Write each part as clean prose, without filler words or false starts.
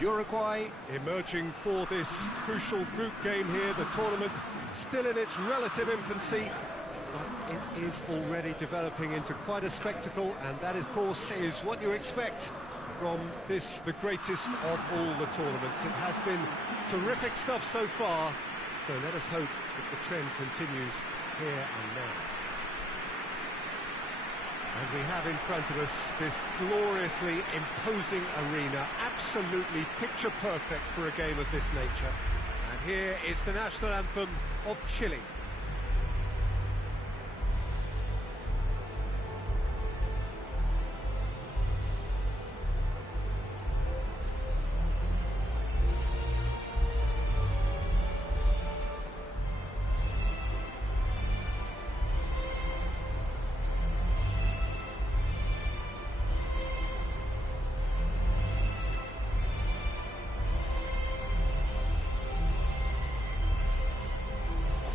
Uruguay emerging for this crucial group game here. The tournament still in its relative infancy, but it is already developing into quite a spectacle, and that, of course, is what you expect from this, the greatest of all the tournaments. It has been terrific stuff so far, so let us hope that the trend continues here and now. And we have in front of us this gloriously imposing arena, absolutely picture perfect for a game of this nature. And here is the national anthem of Chile.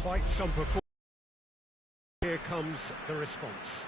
Quite some performance. Here comes the response.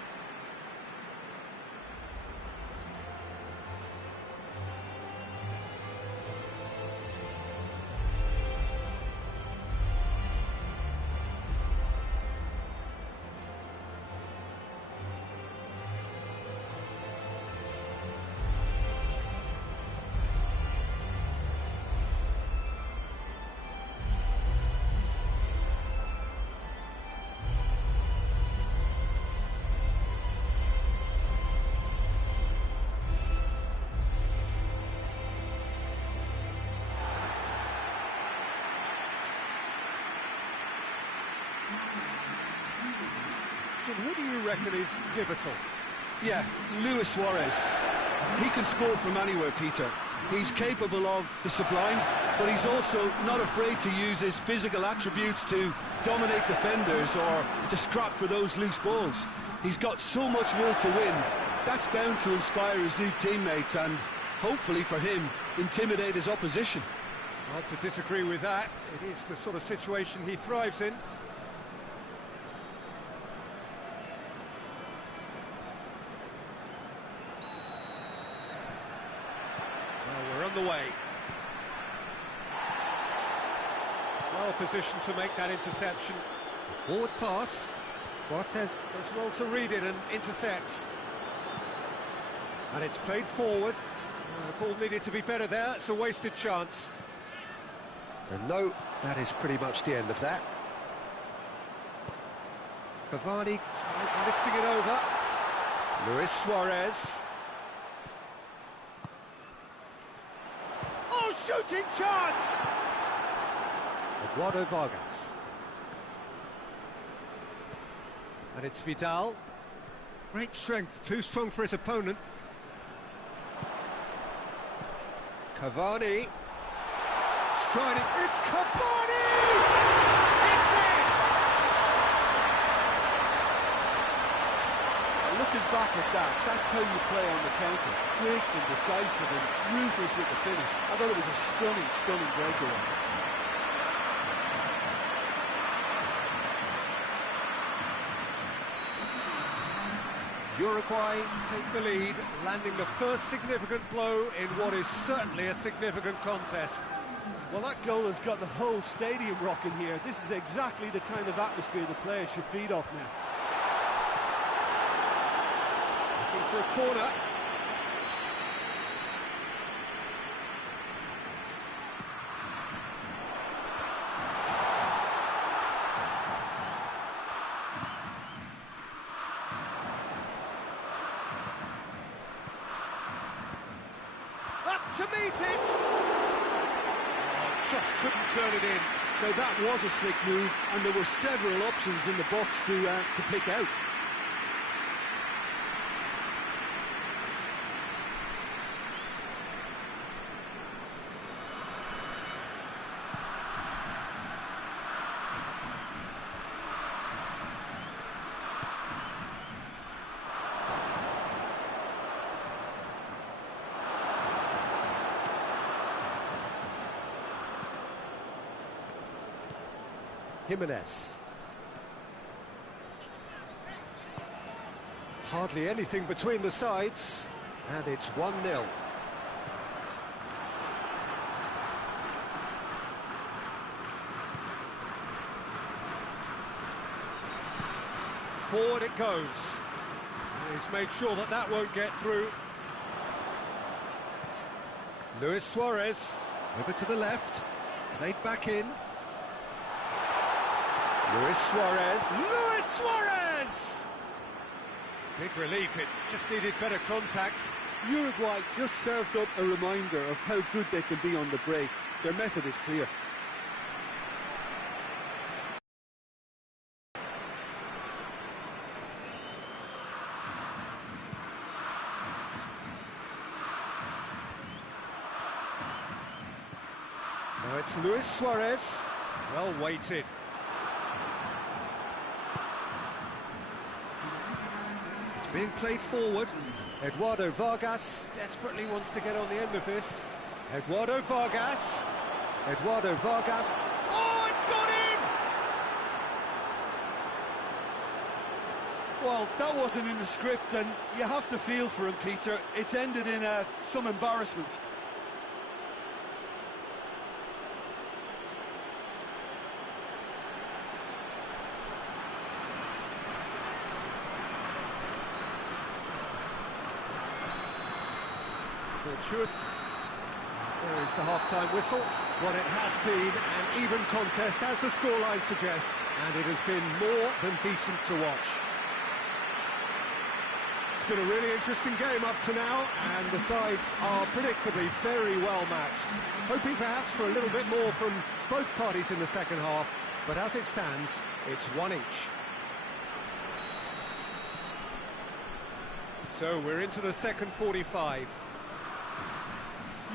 Jim, who do you reckon is pivotal? Yeah, Luis Suarez. He can score from anywhere, Peter. He's capable of the sublime, but he's also not afraid to use his physical attributes to dominate defenders or to scrap for those loose balls. He's got so much will to win. That's bound to inspire his new teammates and, hopefully for him, intimidate his opposition. Not to disagree with that. It is the sort of situation he thrives in. The way. Well positioned to make that interception. Forward pass. Cortez does well to read it and intercepts. And it's played forward. The ball needed to be better there. It's a wasted chance. And no, that is pretty much the end of that. Cavani tries lifting it over. Luis Suarez. Shooting chance! Eduardo Vargas. And it's Vidal. Great strength, too strong for his opponent. Cavani. Striding, it's Cavani! It's in! Looking back at that, that's how you play on the counter. Quick and decisive and ruthless with the finish. I thought it was a stunning, stunning breakaway. Uruguay take the lead, landing the first significant blow in what is certainly a significant contest. Well, that goal has got the whole stadium rocking here. This is exactly the kind of atmosphere the players should feed off now. For a corner. Up to meet it. Just couldn't turn it in. Now that was a slick move, and there were several options in the box to pick out. Jimenez. Hardly anything between the sides, and it's 1-0. Forward it goes. He's made sure that that won't get through. Luis Suarez, over to the left, played back in. Luis Suarez, Luis Suarez! Big relief, it just needed better contact. Uruguay just served up a reminder of how good they can be on the break. Their method is clear. Now it's Luis Suarez, well weighted. It's being played forward. Eduardo Vargas desperately wants to get on the end of this. Eduardo Vargas. Oh, it's gone in! Well, that wasn't in the script, and you have to feel for him, Peter. It's ended in some embarrassment. Fortuitous. There is the half-time whistle. What it has been an even contest, as the scoreline suggests, and it has been more than decent to watch. It's been a really interesting game up to now, and the sides are predictably very well matched. Hoping perhaps for a little bit more from both parties in the second half, but as it stands, it's one each. So we're into the second 45.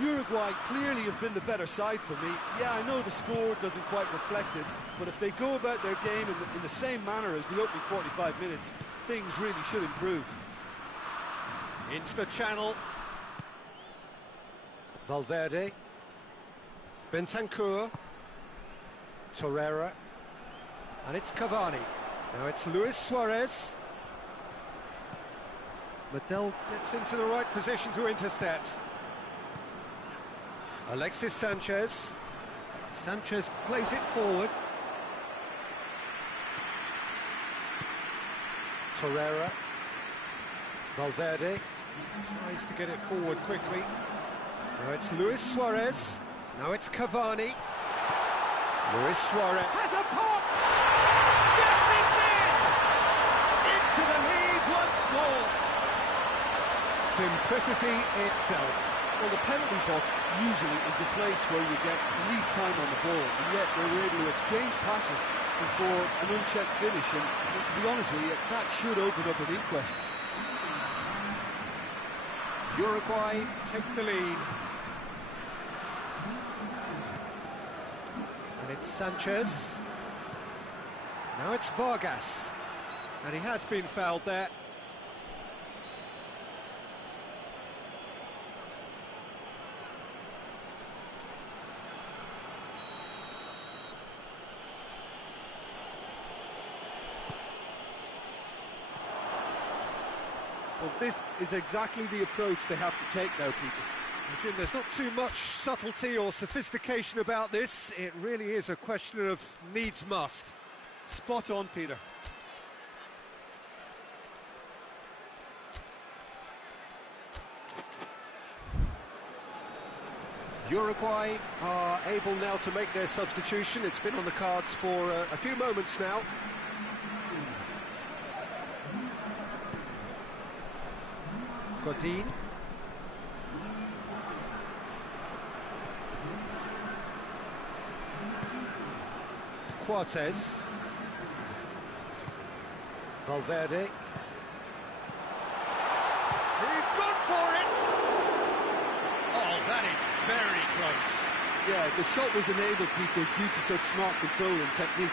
Uruguay clearly have been the better side for me. Yeah, I know the score doesn't quite reflect it, but if they go about their game in the same manner as the opening 45 minutes, things really should improve. Into the channel. Valverde. Bentancur. Torreira. And it's Cavani. Now it's Luis Suarez. Mattel gets into the right position to intercept. Alexis Sanchez. Sanchez plays it forward. Torreira. Valverde tries to get it forward quickly. Now it's Luis Suarez. Now it's Cavani. Luis Suarez has a pop! Yes, it's in! Into the lead once more. Simplicity itself. Well, the penalty box usually is the place where you get least time on the ball, and yet they were able to exchange passes before an unchecked finish, and to be honest with you, that should open up an inquest. Uruguay take the lead. And it's Sanchez. Now it's Vargas. And he has been fouled there. Well, this is exactly the approach they have to take now, Peter. Jim, there's not too much subtlety or sophistication about this. It really is a question of needs must. Spot on, Peter. Uruguay are able now to make their substitution. It's been on the cards for a few moments now. Godin. Cortez. Valverde. He's gone for it! Oh, that is very close. Yeah, the shot was enabled, Peter, due to such smart control and technique.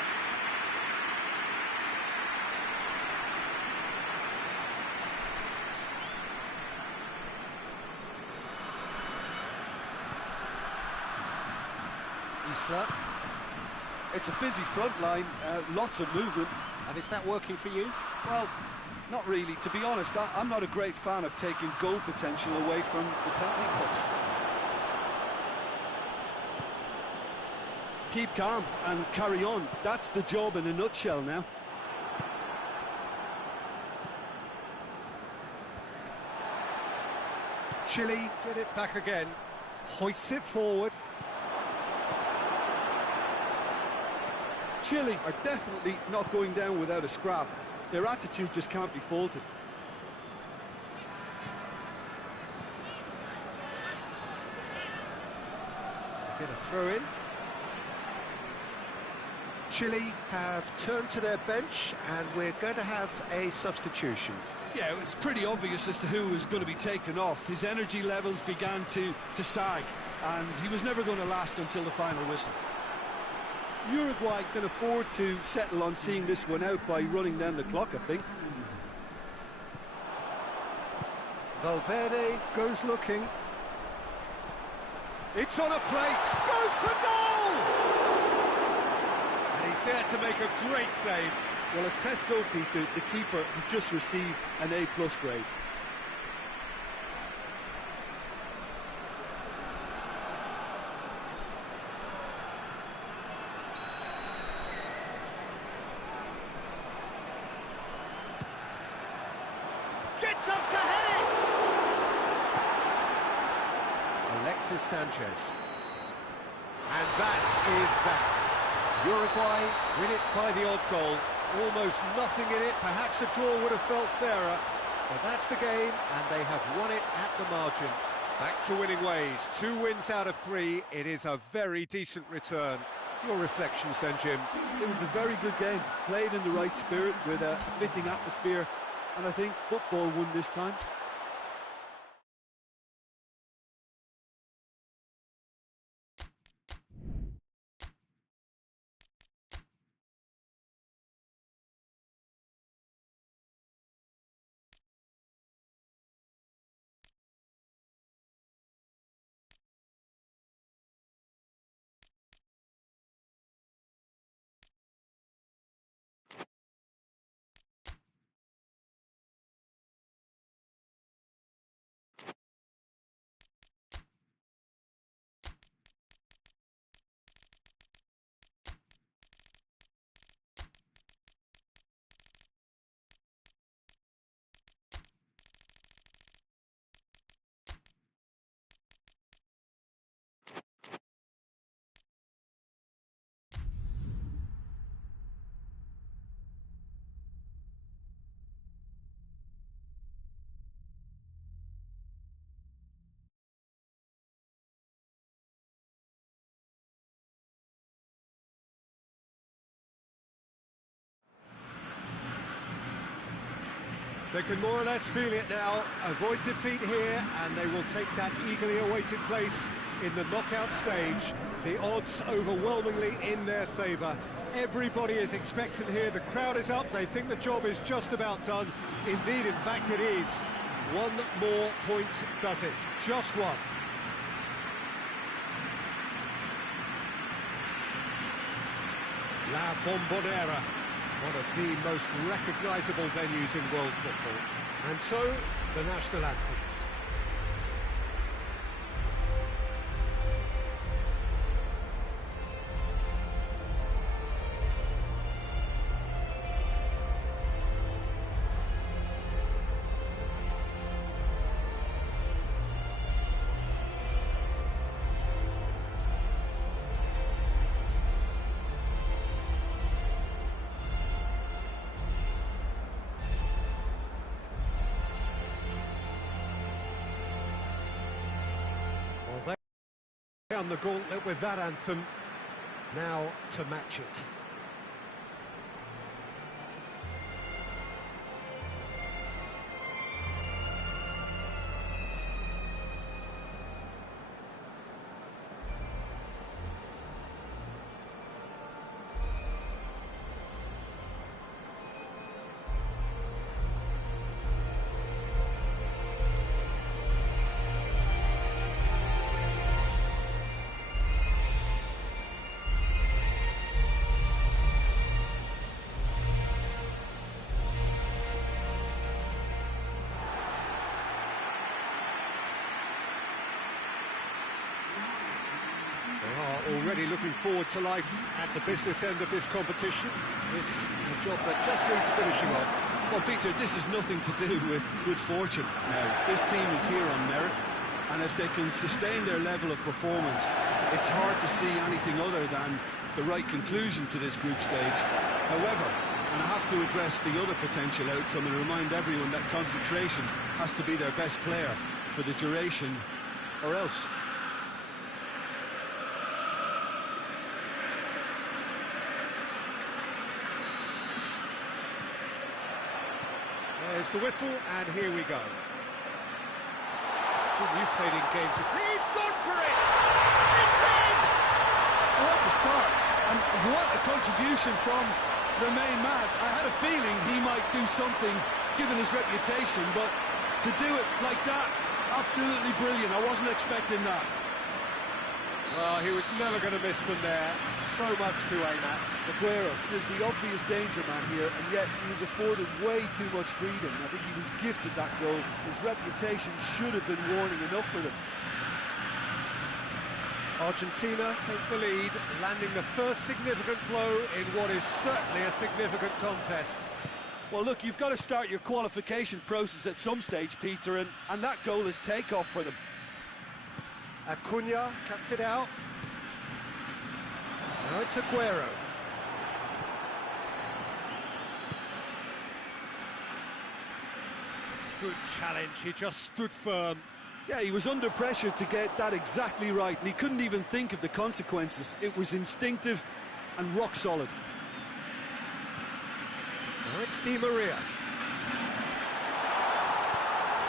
Isla. It's a busy front line, lots of movement. And is that working for you? Well, not really. To be honest, I'm not a great fan of taking goal potential away from the penalty box. Keep calm and carry on. That's the job in a nutshell now. Chile get it back again, hoists it forward. Chile are definitely not going down without a scrap. Their attitude just can't be faulted. Get a throw in. Chile have turned to their bench, and we're going to have a substitution. Yeah, it's pretty obvious as to who was going to be taken off. His energy levels began to sag, and he was never going to last until the final whistle. Uruguay can afford to settle on seeing this one out by running down the clock, I think. Valverde goes looking. It's on a plate, goes for goal! And he's there to make a great save. Well, as tests go, Peter, the keeper has just received an A+ grade. Gets up to head it! Alexis Sanchez. And that is that. Uruguay win it by the odd goal. Almost nothing in it. Perhaps a draw would have felt fairer. But that's the game, and they have won it at the margin. Back to winning ways. 2 wins out of 3. It is a very decent return. Your reflections then, Jim? It was a very good game, played in the right spirit with a fitting atmosphere, and I think football won this time. They can more or less feel it now, avoid defeat here, and they will take that eagerly awaited place in the knockout stage. The odds overwhelmingly in their favour. Everybody is expectant here, the crowd is up, they think the job is just about done. Indeed, in fact it is. One more point does it, just one. La Bombonera. One of the most recognisable venues in world football. And so, the national anthems. On the gauntlet with that anthem, now to match it. Already looking forward to life at the business end of this competition. It's a job that just needs finishing off. Well, Peter, this is nothing to do with good fortune now. This team is here on merit. And if they can sustain their level of performance, it's hard to see anything other than the right conclusion to this group stage. However, and I have to address the other potential outcome and remind everyone that concentration has to be their best player for the duration, or else. There's the whistle, and here we go. Jim, you've played in games. He's gone for it! It's in! Well, that's a start, and what a contribution from the main man. I had a feeling he might do something, given his reputation, but to do it like that, absolutely brilliant. I wasn't expecting that. Well, he was never going to miss from there. So much to aim at. Aguero is the obvious danger man here, and yet he was afforded way too much freedom. I think he was gifted that goal. His reputation should have been warning enough for them. Argentina take the lead, landing the first significant blow in what is certainly a significant contest. Well, look, you've got to start your qualification process at some stage, Peter, and that goal is takeoff for them. Acuna cuts it out. Now it's Aguero. Good challenge, he just stood firm. Yeah, he was under pressure to get that exactly right, and he couldn't even think of the consequences. It was instinctive and rock solid. Now it's Di Maria.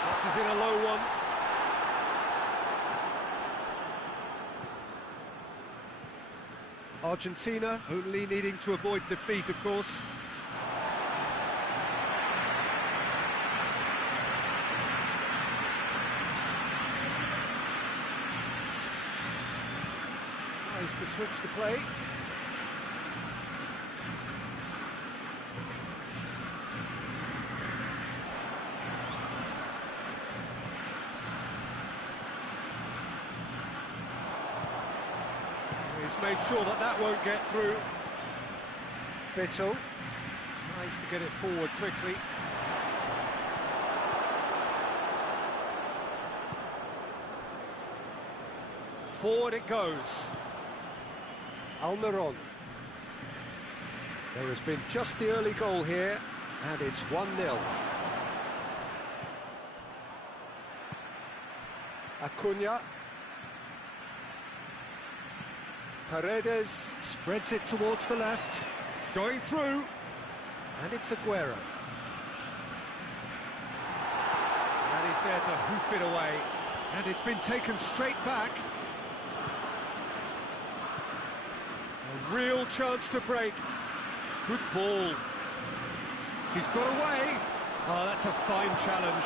Crosses in a low one. Argentina only needing to avoid defeat, of course. Tries to switch the play. He's made sure that that won't get through. Bittel tries to get it forward quickly. Forward it goes. Almiron. There has been just the early goal here, and it's 1-0. Acuna. Paredes spreads it towards the left, going through, and it's Aguero. And he's there to hoof it away, and it's been taken straight back. A real chance to break. Good ball. He's got away. Oh, that's a fine challenge.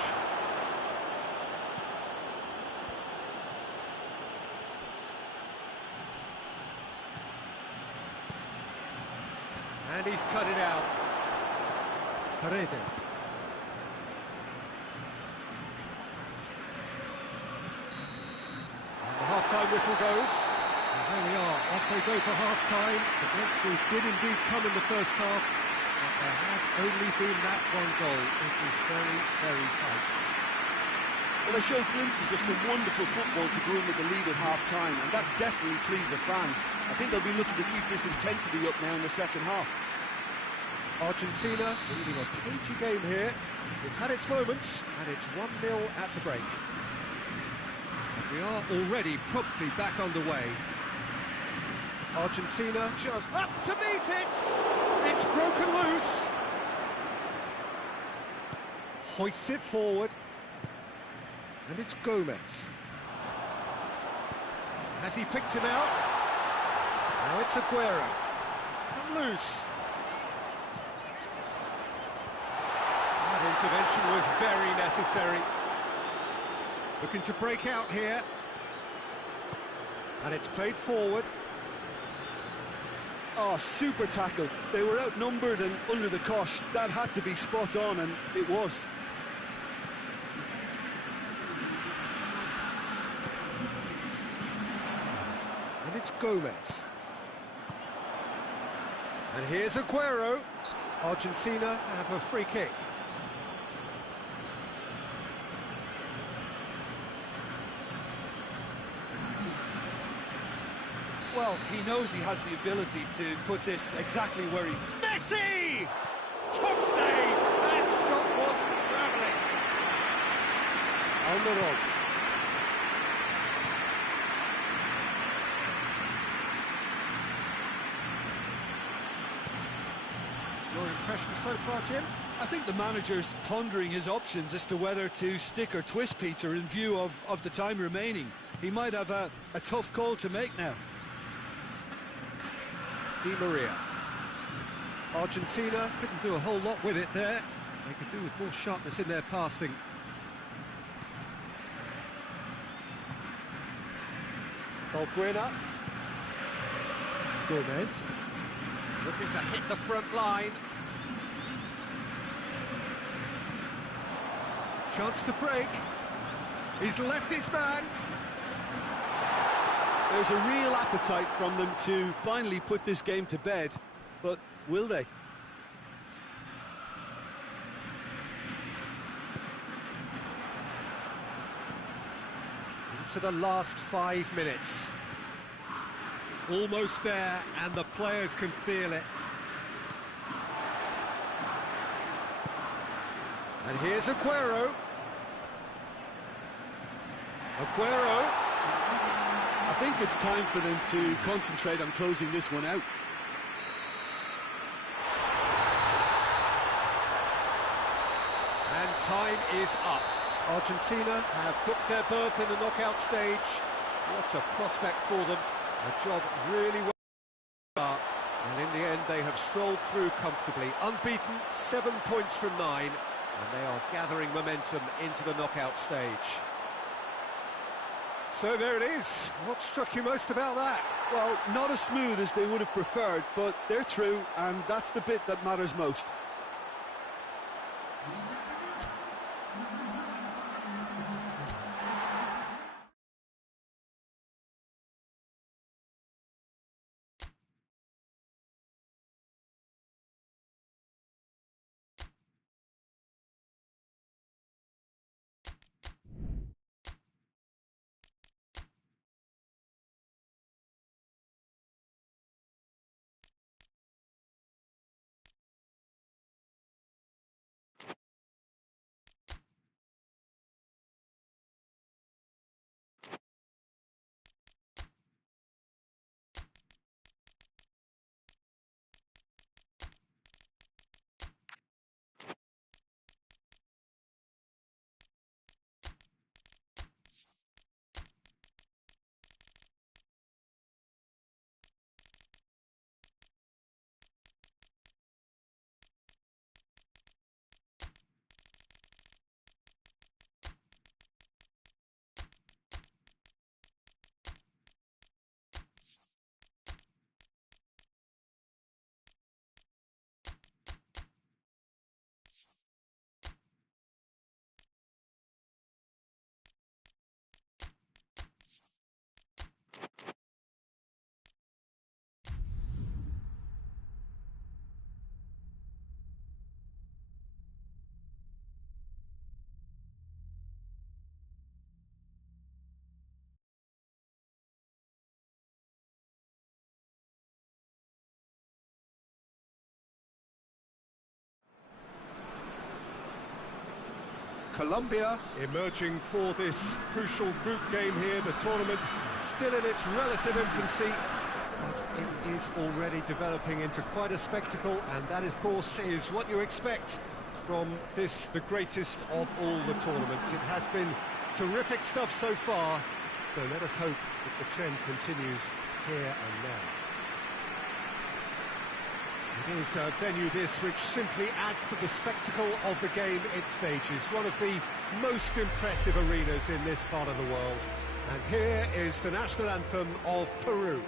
And he's cut it out. Paredes. And the half-time whistle goes. And there we are, off they go for half-time. The breakthrough did indeed come in the first half, but there has only been that one goal. It was very, very tight. Well, they showed glimpses of some wonderful football to go in with the lead at half-time, and that's definitely pleased the fans. I think they'll be looking to keep this intensity up now in the second half. Argentina leading a cagey game here. It's had its moments, and it's 1-0 at the break. And we are already promptly back underway. Argentina just up to meet it! It's broken loose! Hoists it forward. And it's Gomez. Has he picked him out? Now it's Aguero. It's come loose. That intervention was very necessary. Looking to break out here. And it's played forward. Oh, super tackle. They were outnumbered and under the cosh. That had to be spot on, and it was. And it's Gomez. And here's Aguero. Argentina have a free kick. Well, he knows he has the ability to put this exactly where he... Messi! Top save! That shot was travelling. Almiron. Your impression so far, Jim? I think the manager's pondering his options as to whether to stick or twist Peter in view of the time remaining. He might have a tough call to make now. Di Maria. Argentina couldn't do a whole lot with it there. They could do with more sharpness in their passing. Balbuena. Gomez. Looking to hit the front line. Chance to break. He's left his man. There's a real appetite from them to finally put this game to bed, but will they? Into the last 5 minutes. Almost there, and the players can feel it. And here's Aguero. Aguero. I think it's time for them to concentrate on closing this one out. And time is up. Argentina have booked their berth in the knockout stage. What a prospect for them. A job really well. And in the end, they have strolled through comfortably. Unbeaten, 7 points from 9. And they are gathering momentum into the knockout stage. So there it is. What struck you most about that? Well, not as smooth as they would have preferred, but they're through, and that's the bit that matters most. Colombia emerging for this crucial group game here. The tournament still in its relative infancy, but it is already developing into quite a spectacle, and that, of course, is what you expect from this, the greatest of all the tournaments. It has been terrific stuff so far, so let us hope that the trend continues here and now. It is a venue this which simply adds to the spectacle of the game it stages. One of the most impressive arenas in this part of the world. And here is the national anthem of Peru.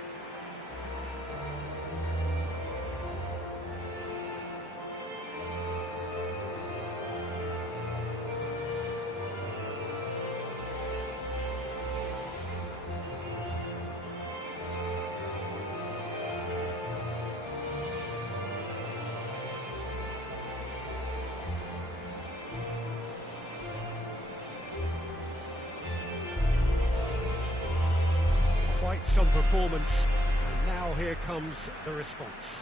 Quite some performance Now here comes the response.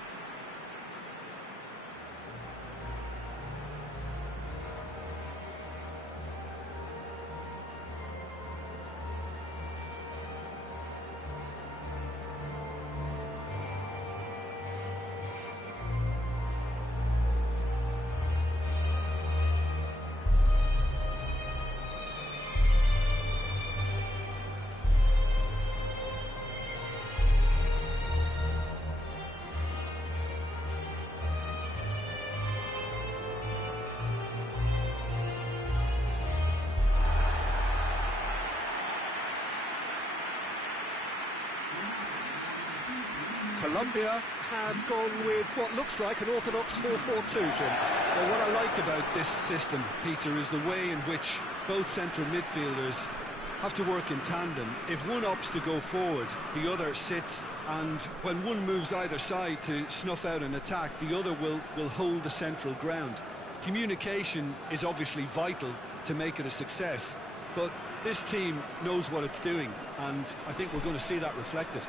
Colombia have gone with what looks like an orthodox 4-4-2, Jim. Well, what I like about this system, Peter, is the way in which both central midfielders have to work in tandem. If one opts to go forward, the other sits, and when one moves either side to snuff out an attack, the other will hold the central ground. Communication is obviously vital to make it a success, but this team knows what it's doing, and I think we're going to see that reflected.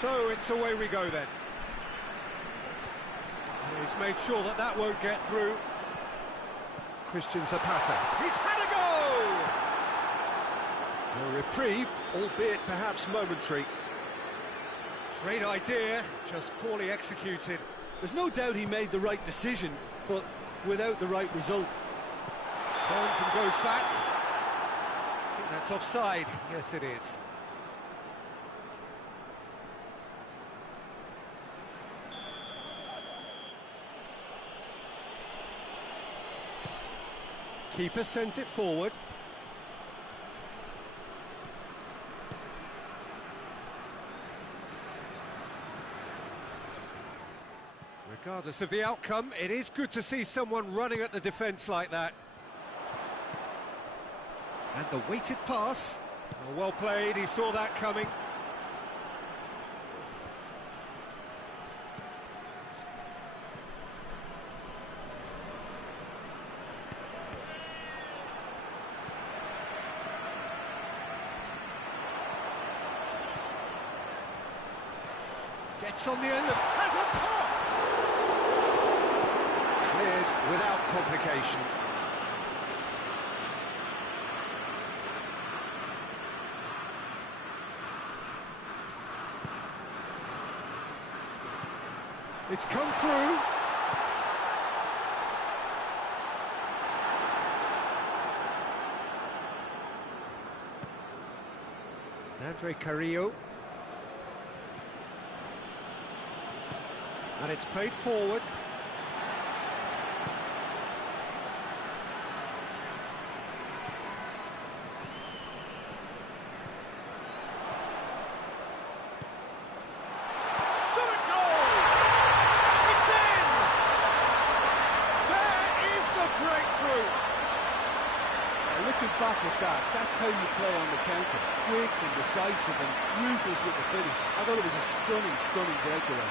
So it's away we go then. He's made sure that that won't get through. Christian Zapata. He's had a go! A reprieve, albeit perhaps momentary. Great idea, just poorly executed. There's no doubt he made the right decision, but without the right result. Turns and goes back. I think that's offside. Yes, it is. Keeper sends it forward. Regardless of the outcome, it is good to see someone running at the defence like that. And the weighted pass. Well played, he saw that coming. Gets on the end of... has a pop! Cleared without complication. It's come through. Andre Carrillo. And it's played forward. Shot at goal! It's in! There is the breakthrough! Looking back at that, that's how you play on the counter. Quick and decisive and ruthless with the finish. I thought it was a stunning, stunning breakaway.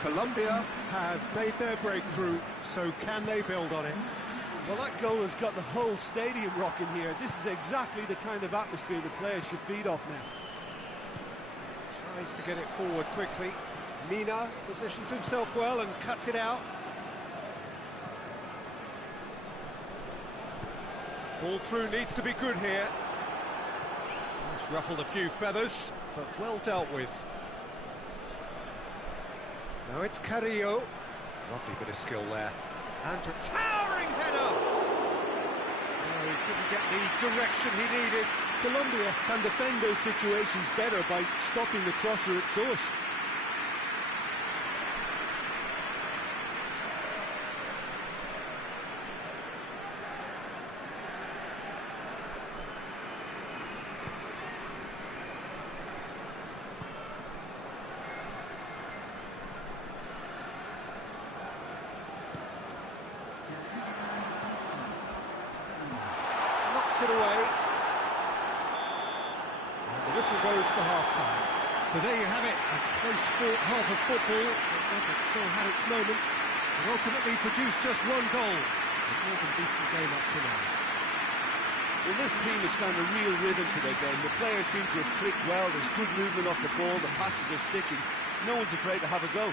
Colombia have made their breakthrough, so can they build on it? Well, that goal has got the whole stadium rocking here. This is exactly the kind of atmosphere the players should feed off now. Tries to get it forward quickly. Mina positions himself well and cuts it out. Ball through needs to be good here. It's ruffled a few feathers, but well dealt with. Now it's Carrillo. Lovely bit of skill there. Andrew, towering header! Oh, he couldn't get the direction he needed. Colombia can defend those situations better by stopping the crosser at source. It away. And the whistle goes for half-time. So there you have it, a close-fought half of football, but it still had its moments, and ultimately produced just one goal. A more than decent game up to now. Well, this team has found a real rhythm to their game. The players seem to have clicked well, there's good movement off the ball, the passes are sticking. No one's afraid to have a go.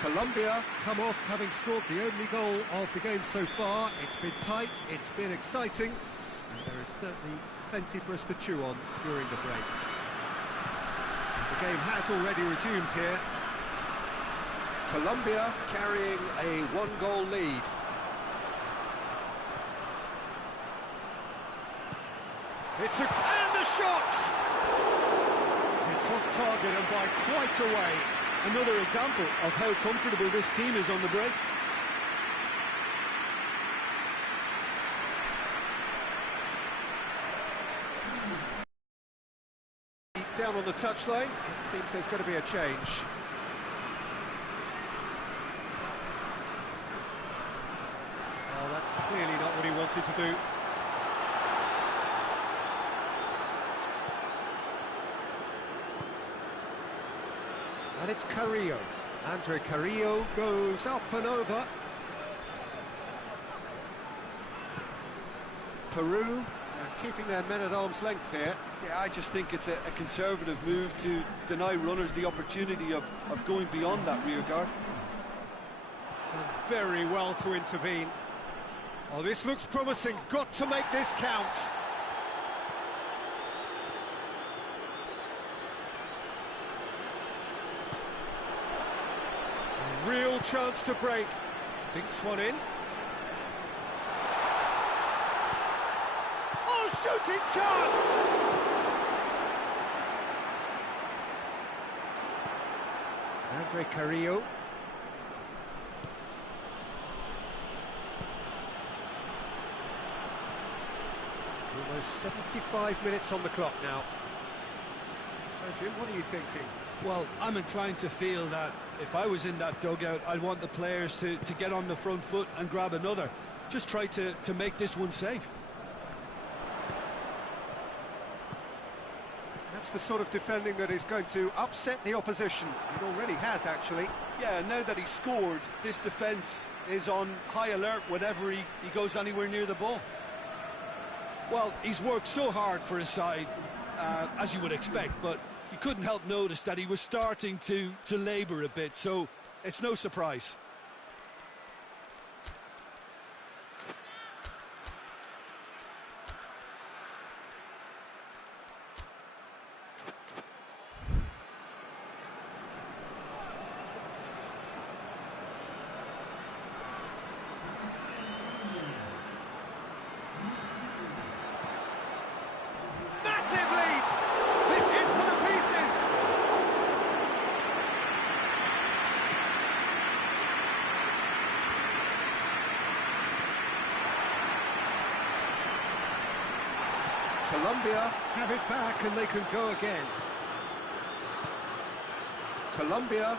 Colombia come off having scored the only goal of the game so far. It's been tight, it's been exciting, and there is certainly plenty for us to chew on during the break. And the game has already resumed here. Colombia carrying a one-goal lead. And the shot! It's off target and by quite a way. Another example of how comfortable this team is on the break. Down on the touchline, it seems there's going to be a change. Oh, that's clearly not what he wanted to do. And it's Carrillo. Andre Carrillo goes up and over. Peru keeping their men at arm's length here. Yeah, I just think it's a conservative move to deny runners the opportunity of going beyond that rear guard. Done very well to intervene. Oh, this looks promising. Got to make this count. Real chance to break. Dinks one in. Oh, shooting chance! Andre Carrillo. Almost 75 minutes on the clock now. So, Jim, what are you thinking? Well, I'm inclined to feel that if I was in that dugout, I'd want the players to get on the front foot and grab another. Just try to make this one safe. That's the sort of defending that is going to upset the opposition. It already has, actually. Yeah, now that he's scored, this defence is on high alert whenever he goes anywhere near the ball. Well, he's worked so hard for his side, as you would expect, but you couldn't help notice that he was starting to labour a bit, so it's no surprise. Colombia have it back and they can go again. Colombia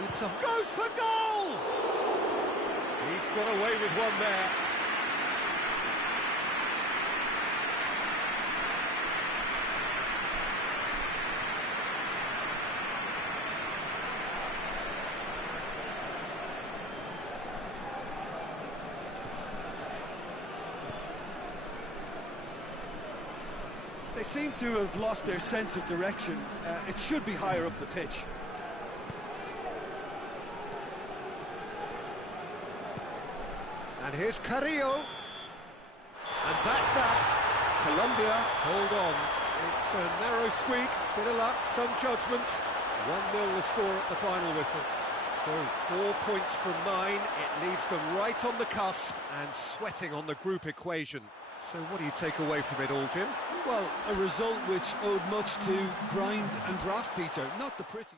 needs a... goes for goal! He's got away with one there. They seem to have lost their sense of direction. It should be higher up the pitch. And here's Carrillo. And that's that. Colombia, hold on. It's a narrow squeak, bit of luck, some judgment. 1-0 the score at the final whistle. So 4 points from 9. It leaves them right on the cusp and sweating on the group equation. So what do you take away from it all, Jim? Well, a result which owed much to grind and graft, Peter, not the pretty...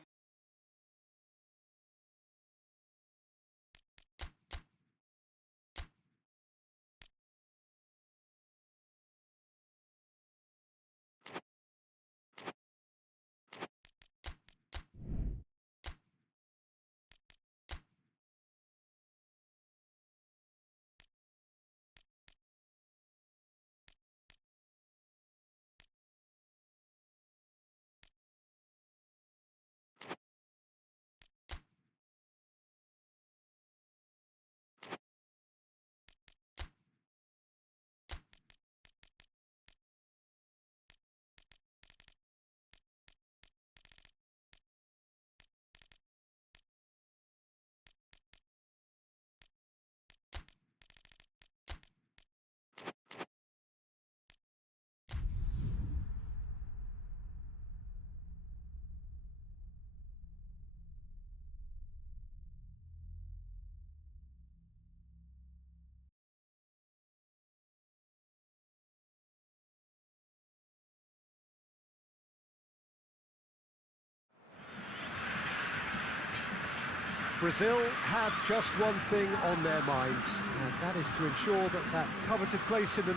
Brazil have just one thing on their minds, and that is to ensure that that coveted place in the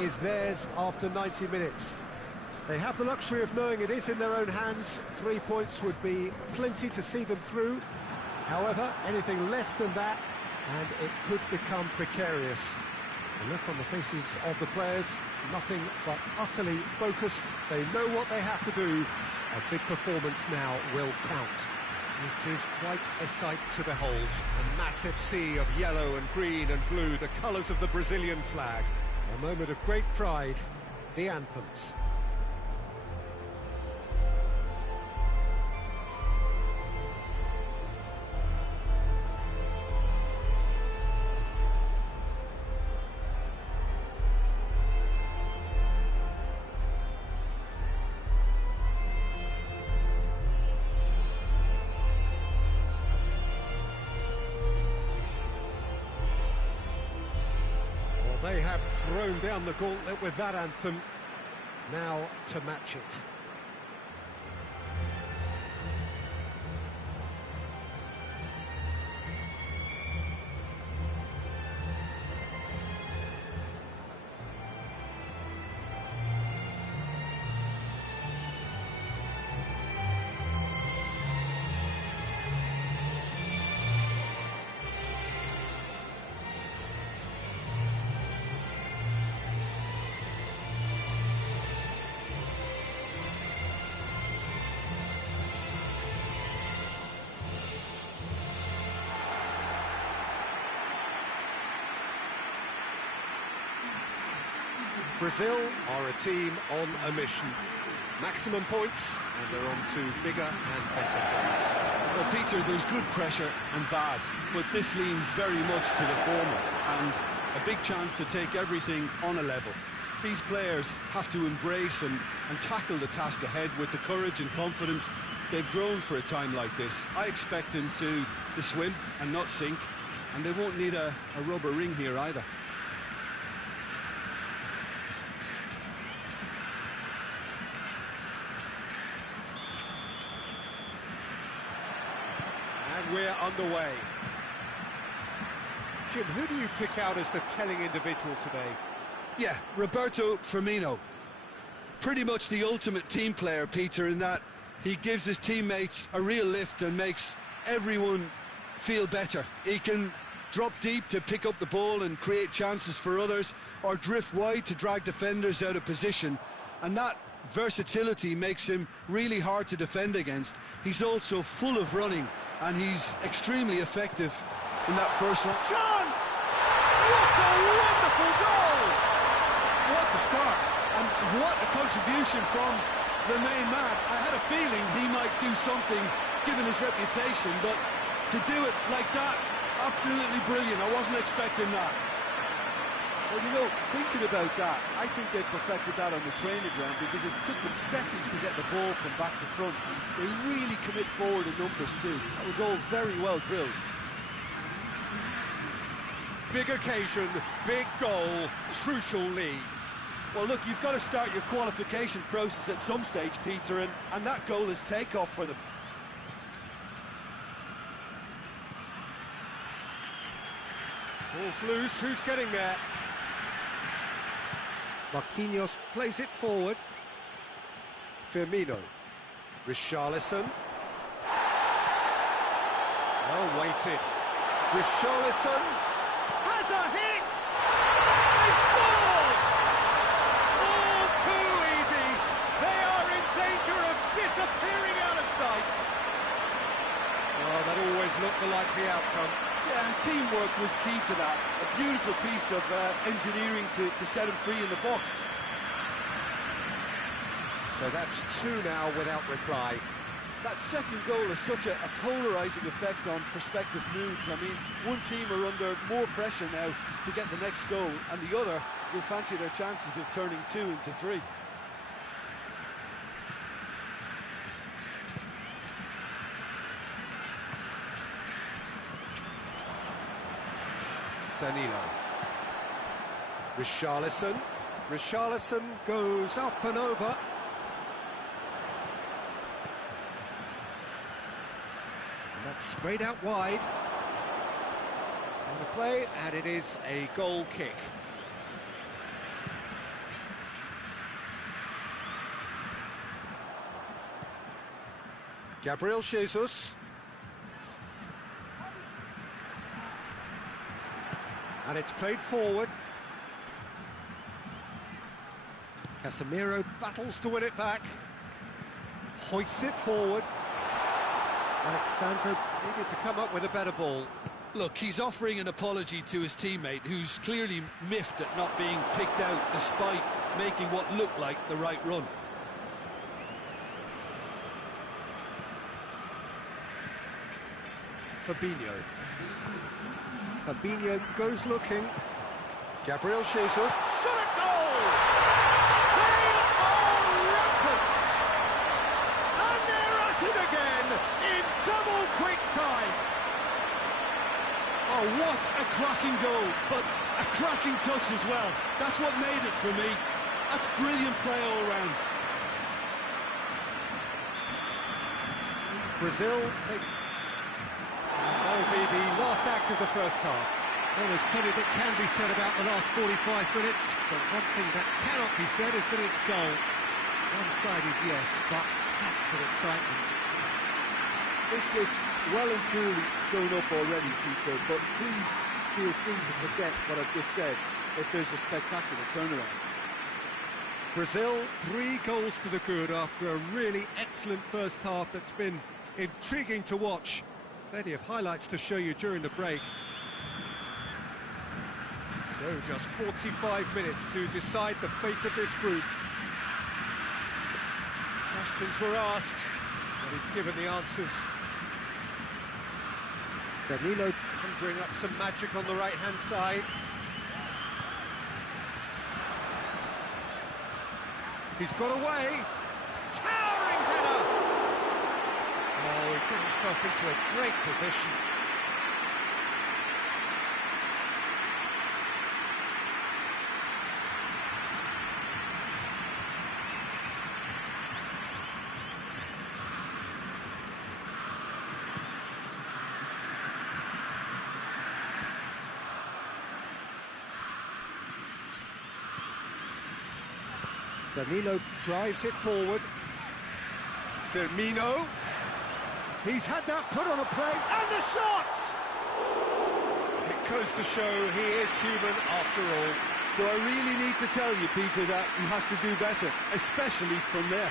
is theirs after 90 minutes. They have the luxury of knowing it is in their own hands. 3 points would be plenty to see them through. However, anything less than that, and it could become precarious. The look on the faces of the players, nothing but utterly focused. They know what they have to do. A big performance now will count. It is quite a sight to behold. A massive sea of yellow and green and blue, the colours of the Brazilian flag. A moment of great pride, the anthems. They have thrown down the gauntlet with that anthem. Now to match it. Brazil are a team on a mission. Maximum points, and they're on to bigger and better things. Well, Peter, there's good pressure and bad, but this leans very much to the former, and a big chance to take everything on a level. These players have to embrace and tackle the task ahead with the courage and confidence they've grown for a time like this. I expect them to swim and not sink, and they won't need a rubber ring here either. We're underway. Jim, who do you pick out as the telling individual today? Yeah, Roberto Firmino. Pretty much the ultimate team player, Peter, in that he gives his teammates a real lift and makes everyone feel better. He can drop deep to pick up the ball and create chances for others, or drift wide to drag defenders out of position, and that versatility makes him really hard to defend against. He's also full of running, and he's extremely effective in that first one. Chance! What a wonderful goal! What a start, and what a contribution from the main man. I had a feeling he might do something given his reputation, but to do it like that, absolutely brilliant. I wasn't expecting that. Well, you know, thinking about that, I think they perfected that on the training ground because it took them seconds to get the ball from back to front. They really commit forward in numbers too. That was all very well drilled. Big occasion, big goal, crucial lead. Well, look, you've got to start your qualification process at some stage, Peter, and that goal is takeoff for them. Ball's loose, who's getting there? Marquinhos plays it forward. Firmino. Richarlison. Well weighted. Richarlison has a hit! They've scored! All too easy. They are in danger of disappearing out of sight. Oh, that always looked the likely outcome. Yeah, and teamwork was key to that. A beautiful piece of engineering to set him free in the box. So that's two now without reply. That second goal has such a polarising effect on prospective moods. I mean, one team are under more pressure now to get the next goal, and the other will fancy their chances of turning 2 into 3. Danilo. Richarlison. Richarlison goes up and over. And That's sprayed out wide. Out of play, and it is a goal kick. Gabriel Jesus. And it's played forward. Casemiro battles to win it back. Hoists it forward. Alexandro needed to come up with a better ball. Look, he's offering an apology to his teammate, who's clearly miffed at not being picked out despite making what looked like the right run. Fabinho goes looking. Gabriel Jesus. Shot at goal! They are rampant! And they're at it again in double quick time. Oh, what a cracking goal, but a cracking touch as well. That's what made it for me. That's brilliant play all round. Brazil take... That will be the last act of the first half. Well, there's plenty that can be said about the last 45 minutes, but one thing that cannot be said is that it's dull. One-sided, yes, but packed with excitement. This looks well and truly sewn up already, Peter, but please feel free to forget what I've just said if there's a spectacular turnaround. Brazil, 3 goals to the good after a really excellent first half that's been intriguing to watch. Plenty of highlights to show you during the break. So just 45 minutes to decide the fate of this group. Questions were asked, but he's given the answers. Danilo conjuring up some magic on the right-hand side. He's got away. Towering header! Oh, he put himself into a great position. Danilo drives it forward. Firmino. He's had that put on a plate, and the shot! It goes to show he is human after all. Do I really need to tell you, Peter, that he has to do better, especially from there?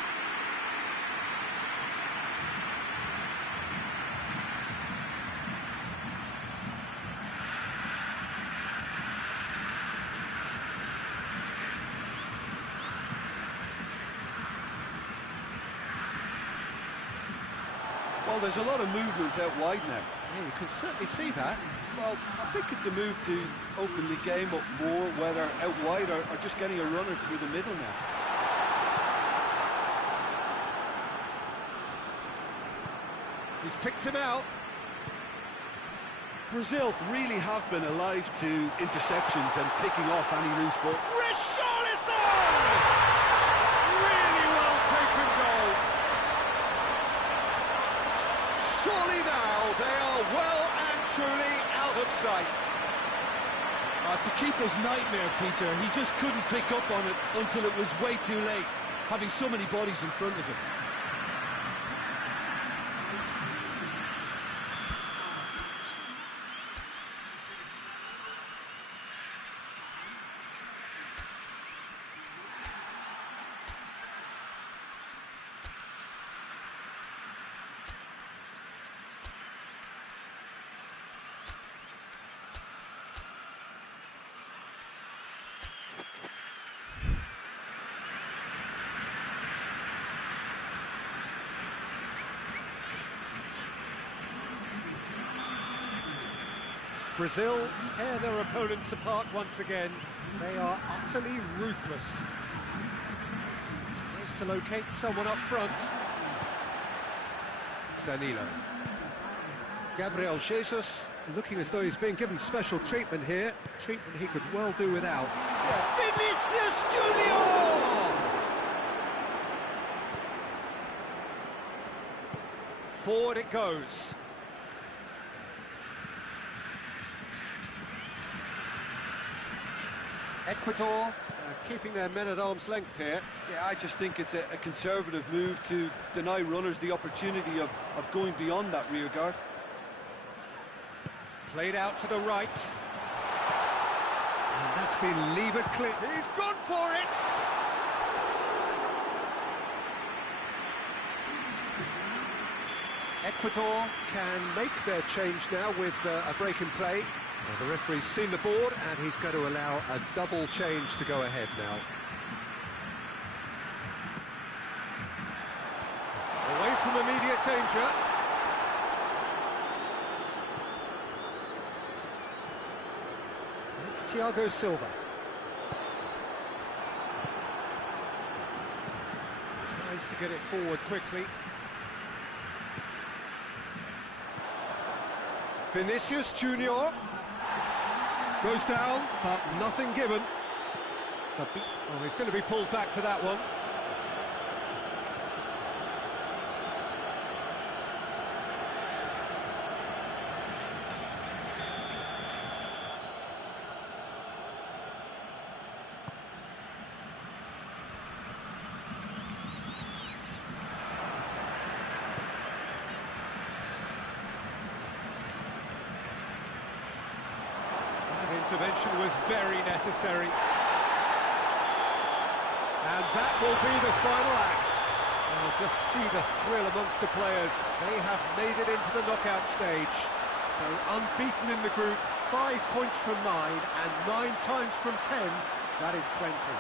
Well, there's a lot of movement out wide now. Yeah, you can certainly see that. Well, I think it's a move to open the game up more, whether out wide or just getting a runner through the middle now. He's picked him out. Brazil really have been alive to interceptions and picking off any loose ball. Richarlison! Really well taken goal. Surely now they are well and truly out of sight. It's a keeper's nightmare, Peter. He just couldn't pick up on it until it was way too late, having so many bodies in front of him. Brazil tear their opponents apart once again. They are utterly ruthless. Tries to locate someone up front. Danilo. Gabriel Jesus looking as though he's being given special treatment here. Treatment he could well do without. Yeah. Vinicius Junior! Forward it goes. Ecuador keeping their men at arm's length here. Yeah, I just think it's a conservative move to deny runners the opportunity of going beyond that rear guard. Played out to the right. And that's been levered clear. He's gone for it! Ecuador can make their change now with a break in play. Well, the referee's seen the board and he's going to allow a double change to go ahead now. Away from immediate danger. It's Thiago Silva. Tries to get it forward quickly. Vinicius Junior goes down, but nothing given. But he's going to be pulled back for that one. Intervention was very necessary. And that will be the final act. Oh, just see the thrill amongst the players. They have made it into the knockout stage. So unbeaten in the group, 5 points from 9 and 9 times from 10. That is plenty.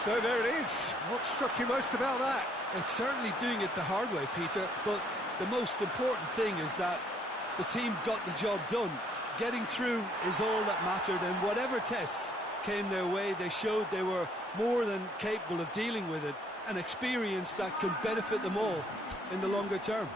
So there it is. What struck you most about that? It's certainly doing it the hard way, Peter, but the most important thing is that the team got the job done. Getting through is all that mattered, and whatever tests came their way, they showed they were more than capable of dealing with it, an experience that can benefit them all in the longer term.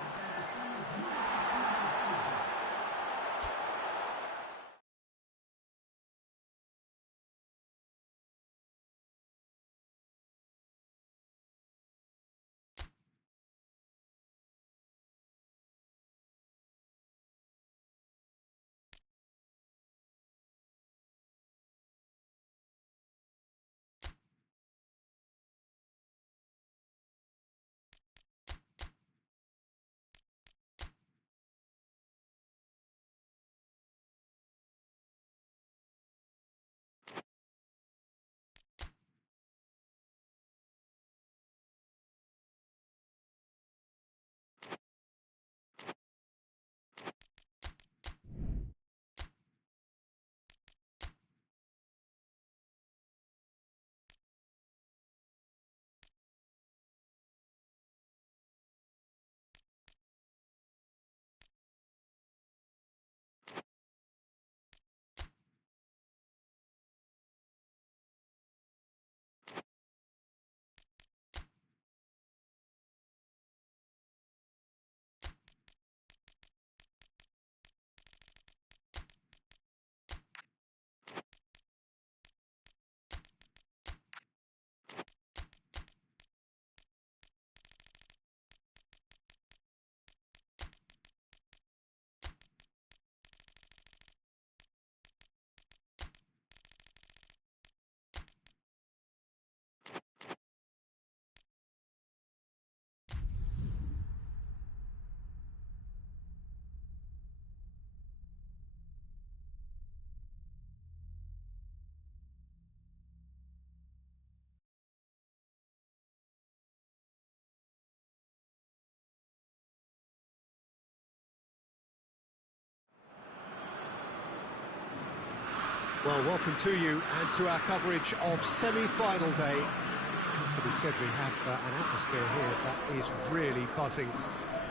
Well, welcome to you and to our coverage of semi-final day. It has to be said, we have an atmosphere here that is really buzzing.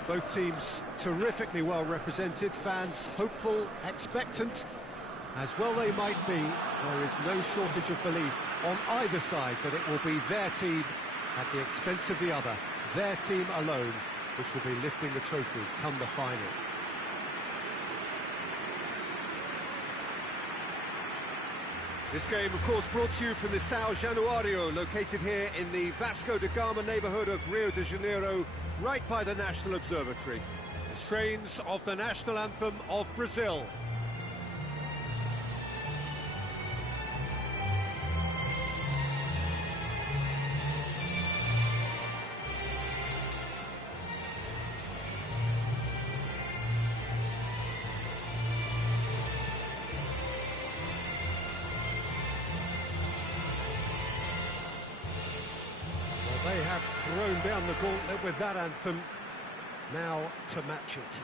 Both teams terrifically well represented, fans hopeful, expectant, as well they might be. There is no shortage of belief on either side that it will be their team at the expense of the other, their team alone, which will be lifting the trophy come the final. This game, of course, brought to you from the São Januário, located here in the Vasco da Gama neighbourhood of Rio de Janeiro, right by the National Observatory. The strains of the national anthem of Brazil. They have thrown down the gauntlet with that anthem. Now to match it.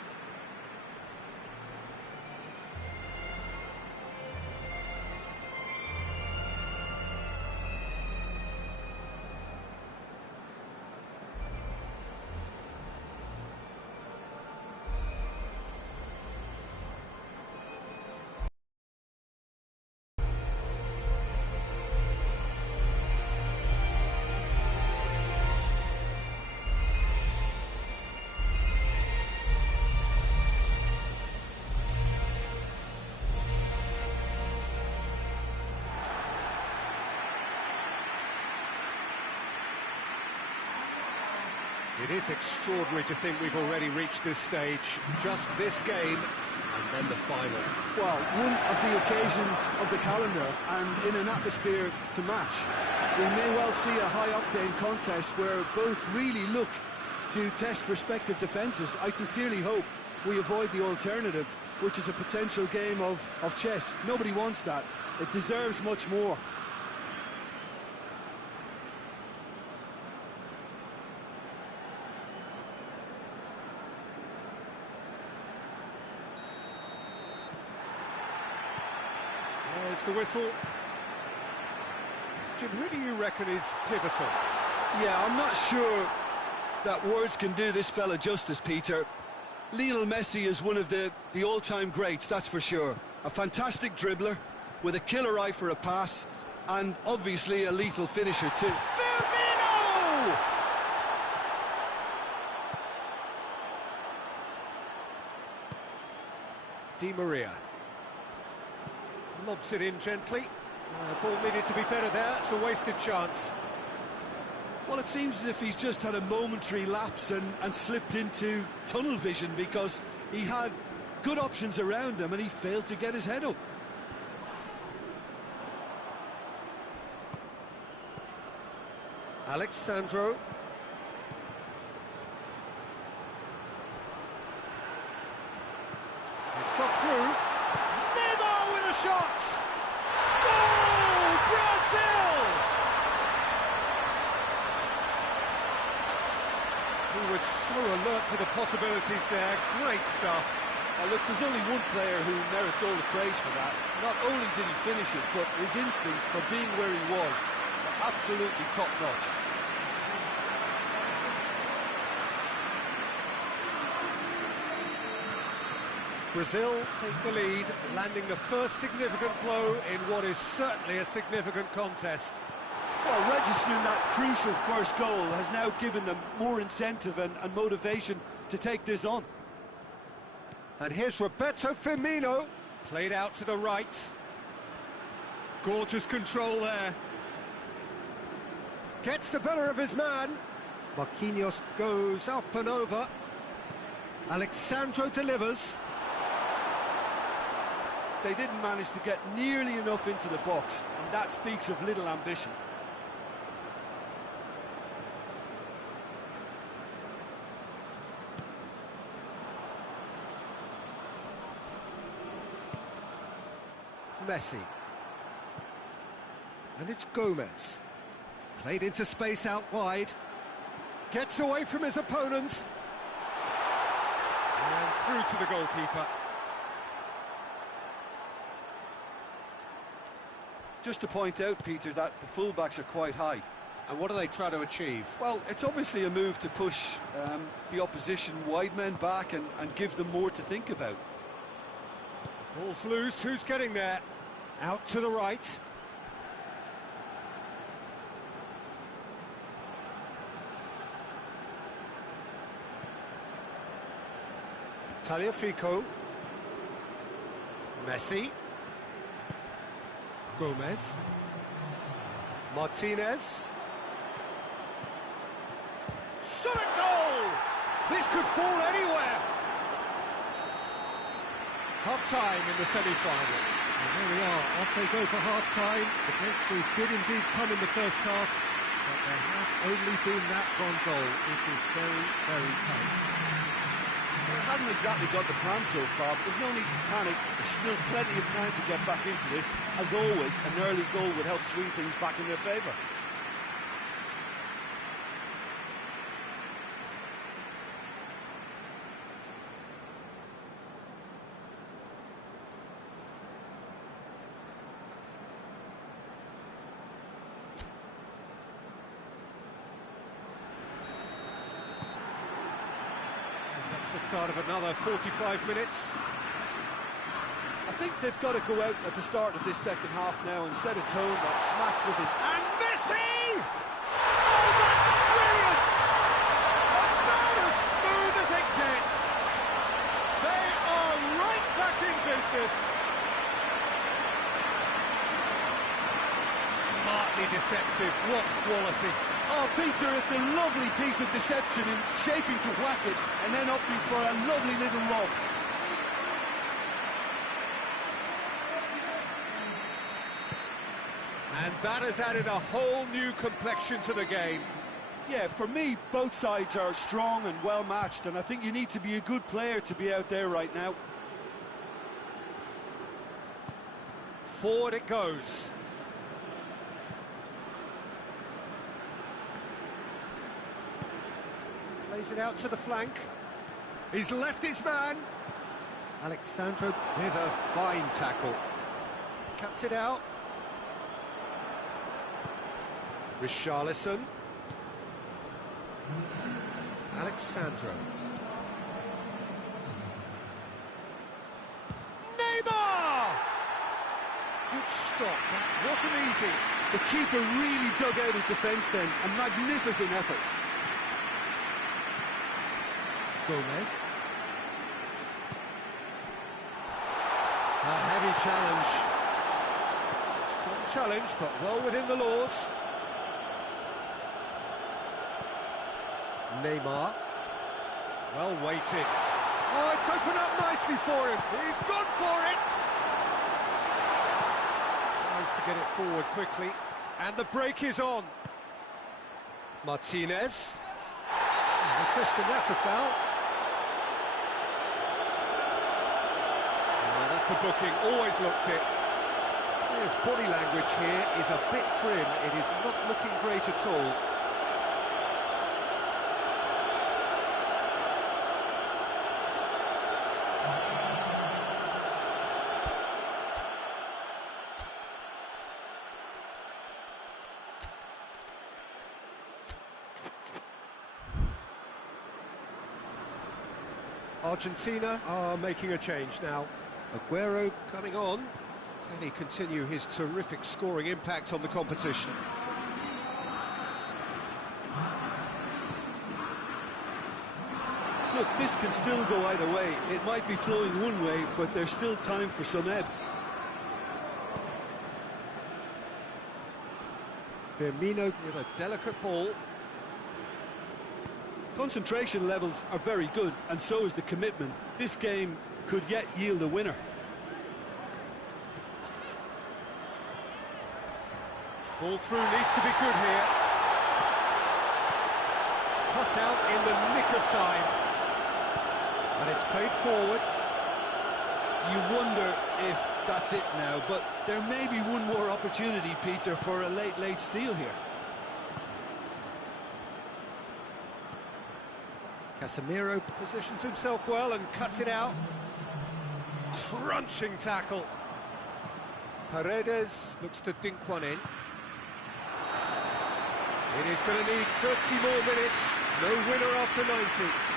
It is extraordinary to think we've already reached this stage. Just this game, and then the final. Well, one of the occasions of the calendar, and in an atmosphere to match. We may well see a high-octane contest where both really look to test respective defences. I sincerely hope we avoid the alternative, which is a potential game of chess. Nobody wants that. It deserves much more. There's the whistle. Jim, who do you reckon is pivotal? Yeah, I'm not sure that words can do this fella justice, Peter. Lionel Messi is one of the all-time greats, that's for sure. A fantastic dribbler with a killer eye for a pass, and obviously a lethal finisher too. Firmino! Di Maria. Lobs it in gently. Ball needed to be better there. It's a wasted chance. Well, it seems as if he's just had a momentary lapse and slipped into tunnel vision, because he had good options around him and he failed to get his head up. Alexandro. It's got through. Shots! Goal! Brazil! He was so alert to the possibilities there. Great stuff. Look, there's only one player who merits all the praise for that. Not only did he finish it, but his instincts for being where he was were absolutely top-notch. Brazil take the lead, landing the first significant blow in what is certainly a significant contest. Well, registering that crucial first goal has now given them more incentive and motivation to take this on. And here's Roberto Firmino, played out to the right. Gorgeous control there. Gets the better of his man. Marquinhos goes up and over. Alexandro delivers. They didn't manage to get nearly enough into the box, and that speaks of little ambition. Messi. And it's Gomez. Played into space out wide. Gets away from his opponent. And through to the goalkeeper. Just to point out, Peter, that the fullbacks are quite high. And what do they try to achieve? Well, it's obviously a move to push the opposition wide men back and give them more to think about. Ball's loose, who's getting there? Out to the right. Tagliafico. Messi. Gomez. Martinez. Shot at goal! This could fall anywhere! Half-time in the semi-final. And there we are, off they go for half-time. The breakthrough did indeed come in the first half, but there has only been that one goal, which is very, very tight. It hasn't exactly got the plan so far, but there's no need to panic. There's still plenty of time to get back into this. As always, an early goal would help swing things back in their favour. the start of another 45 minutes. I think they've got to go out at the start of this second half now and set a tone that smacks of it. And Messi! Oh, that's brilliant! About as smooth as it gets. They are right back in business. Smartly deceptive, what quality. Oh, Peter, it's a lovely piece of deception in shaping to whack it and then opting for a lovely little lob. And that has added a whole new complexion to the game. Yeah, for me, both sides are strong and well matched, and I think you need to be a good player to be out there right now. Forward it goes. Plays it out to the flank. He's left his man. Alexandro with a fine tackle. Cuts it out. Richarlison. Alexandro. Neymar! Good stop, that wasn't easy. The keeper really dug out his defence then, a magnificent effort. Gomez. A heavy challenge. Strong challenge, but well within the laws. Neymar. Well weighted. Oh, it's opened up nicely for him. He's gone for it. Tries to get it forward quickly. And the break is on. Martinez. No question, that's a foul. That's a booking, always looked it. His body language here is a bit grim. It is not looking great at all. Argentina are making a change now. Aguero coming on. Can he continue his terrific scoring impact on the competition? Look, this can still go either way. It might be flowing one way, but there's still time for some ebb. Firmino with a delicate ball. Concentration levels are very good, and so is the commitment. This game could yet yield a winner. Ball through needs to be good here. Cut out in the nick of time. And it's played forward. You wonder if that's it now, but there may be one more opportunity, Peter, for a late steal here. Casemiro positions himself well and cuts it out. Crunching tackle. Paredes looks to dink one in. It is going to need 30 more minutes. No winner after 90.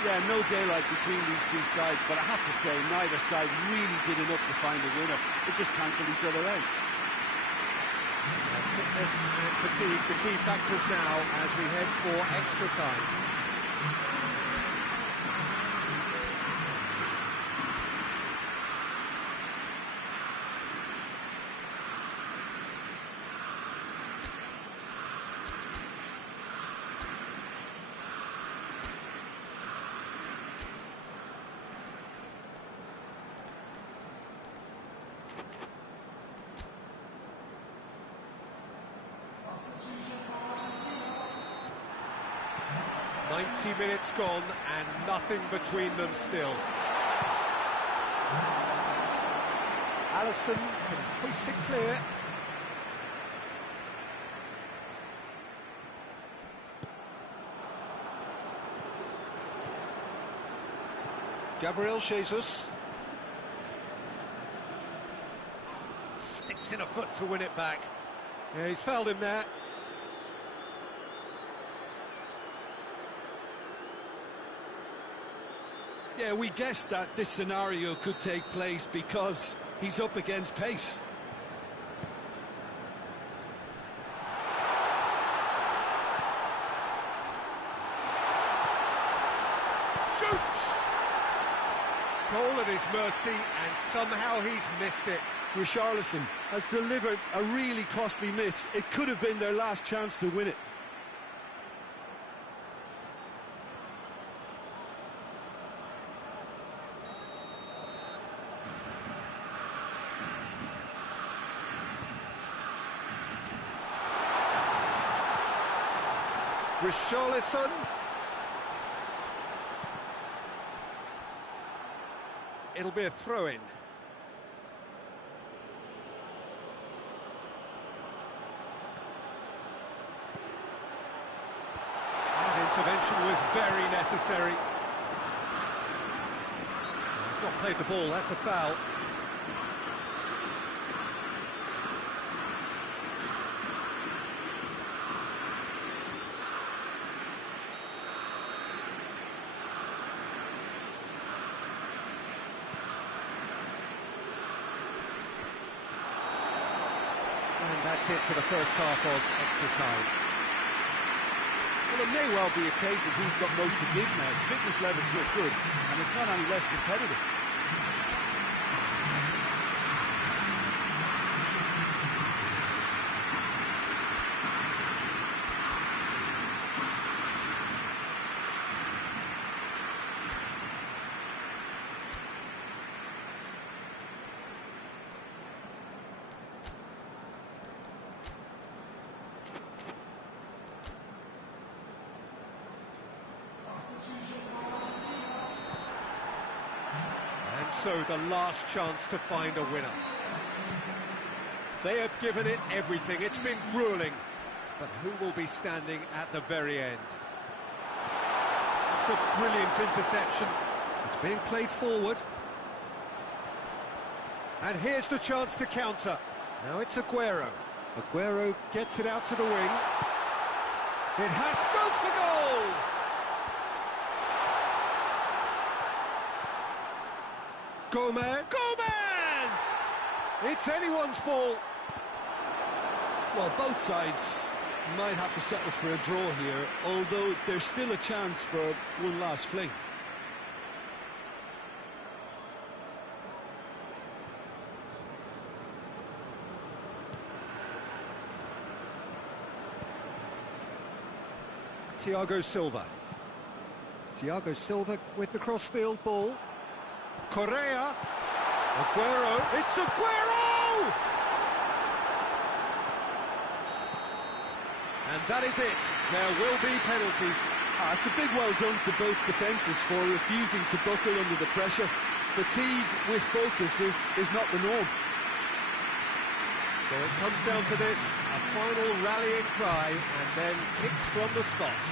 Yeah, no daylight between these two sides, but I have to say, neither side really did enough to find a winner. It just cancelled each other out. Fitness and fatigue, the key factors now as we head for extra time. Minutes gone and nothing between them still. Alisson can hoist it clear. Gabriel Jesus sticks in a foot to win it back. Yeah, he's fouled him there. Yeah, we guessed that this scenario could take place because he's up against pace. Shoots! Goal at his mercy, and somehow he's missed it. Richarlison has delivered a really costly miss. It could have been their last chance to win it. Richarlison. It'll be a throw-in. That intervention was very necessary. He's not played the ball, that's a foul. And that's it for the first half of extra time. Well, it may well be a case of who's got most to give now. Fitness levels look good, and it's not any less competitive. And so the last chance to find a winner. They have given it everything. It's been grueling. But who will be standing at the very end? It's a brilliant interception. It's being played forward. And here's the chance to counter. Now it's Aguero. Aguero gets it out to the wing. It has goes for goal! Gomez! It's anyone's ball. Well, both sides might have to settle for a draw here, although there's still a chance for one last fling. Thiago Silva. Thiago Silva with the crossfield ball. Correa. Aguero. It's Aguero! And that is it. There will be penalties. It's a big well done to both defences for refusing to buckle under the pressure. Fatigue with focus is not the norm. So it comes down to this, a final rallying cry, and then kicks from the spot.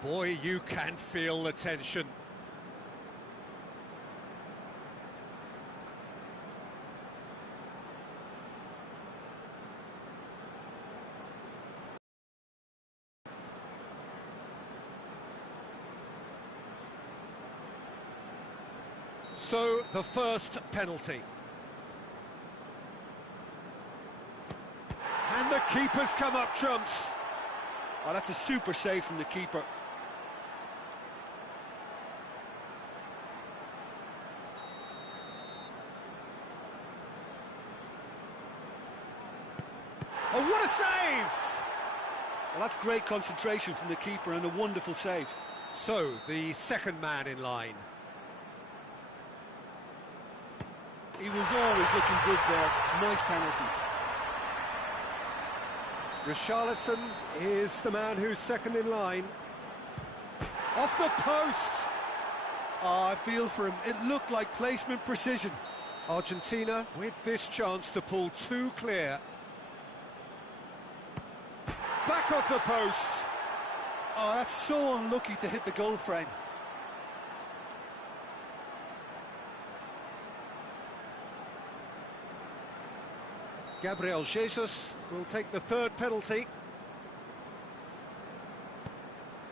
Boy, you can feel the tension. So, the first penalty. And the keeper's come up trumps. Oh, that's a super save from the keeper. Oh, what a save! Well, that's great concentration from the keeper and a wonderful save. So, the second man in line. He was always looking good there. Nice penalty. Richarlison is the man who's second in line. Off the post! Oh, I feel for him. It looked like placement precision. Argentina with this chance to pull two clear. Back off the post. Oh, that's so unlucky to hit the goal frame. Gabriel Jesus will take the third penalty.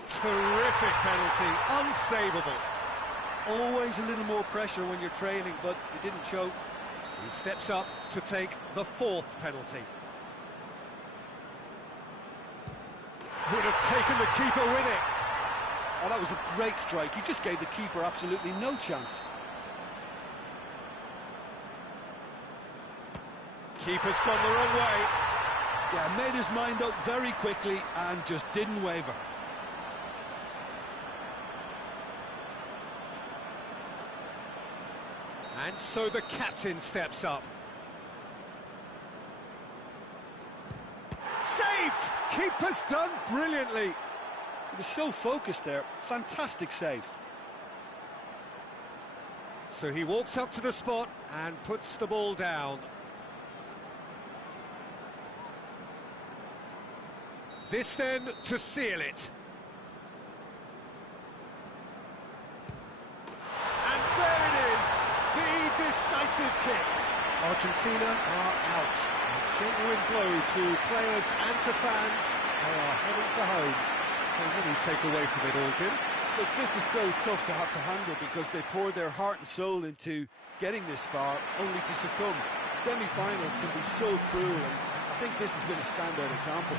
Terrific penalty, unsavable. Always a little more pressure when you're trailing, but it didn't show. He steps up to take the fourth penalty. Would have taken the keeper with it. Oh, that was a great strike. He just gave the keeper absolutely no chance. Keeper's gone the wrong way. Yeah, made his mind up very quickly and just didn't waver. And so the captain steps up. Saved! Keeper's done brilliantly. He was so focused there. Fantastic save. So he walks up to the spot and puts the ball down. This then to seal it. And there it is, the decisive kick. Argentina are out. A genuine blow to players and to fans. They are heading for home. So what do you take away from it all, Jim? Look, this is so tough to have to handle because they poured their heart and soul into getting this far, only to succumb. Semi-finals can be so cruel, and I think this has been a standout example.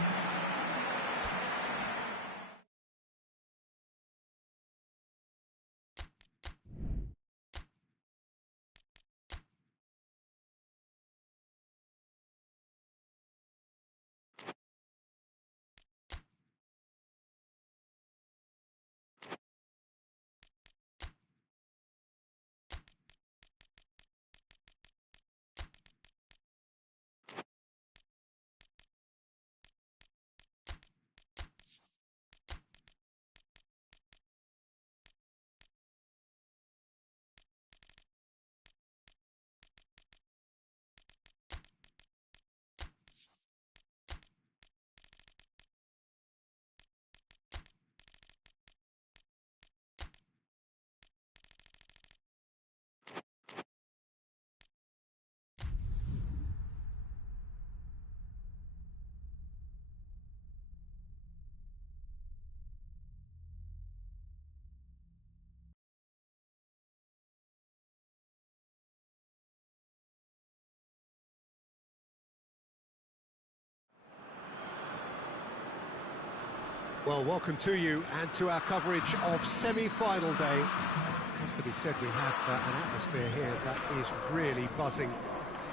Well, welcome to you and to our coverage of semi-final day. It has to be said, we have an atmosphere here that is really buzzing.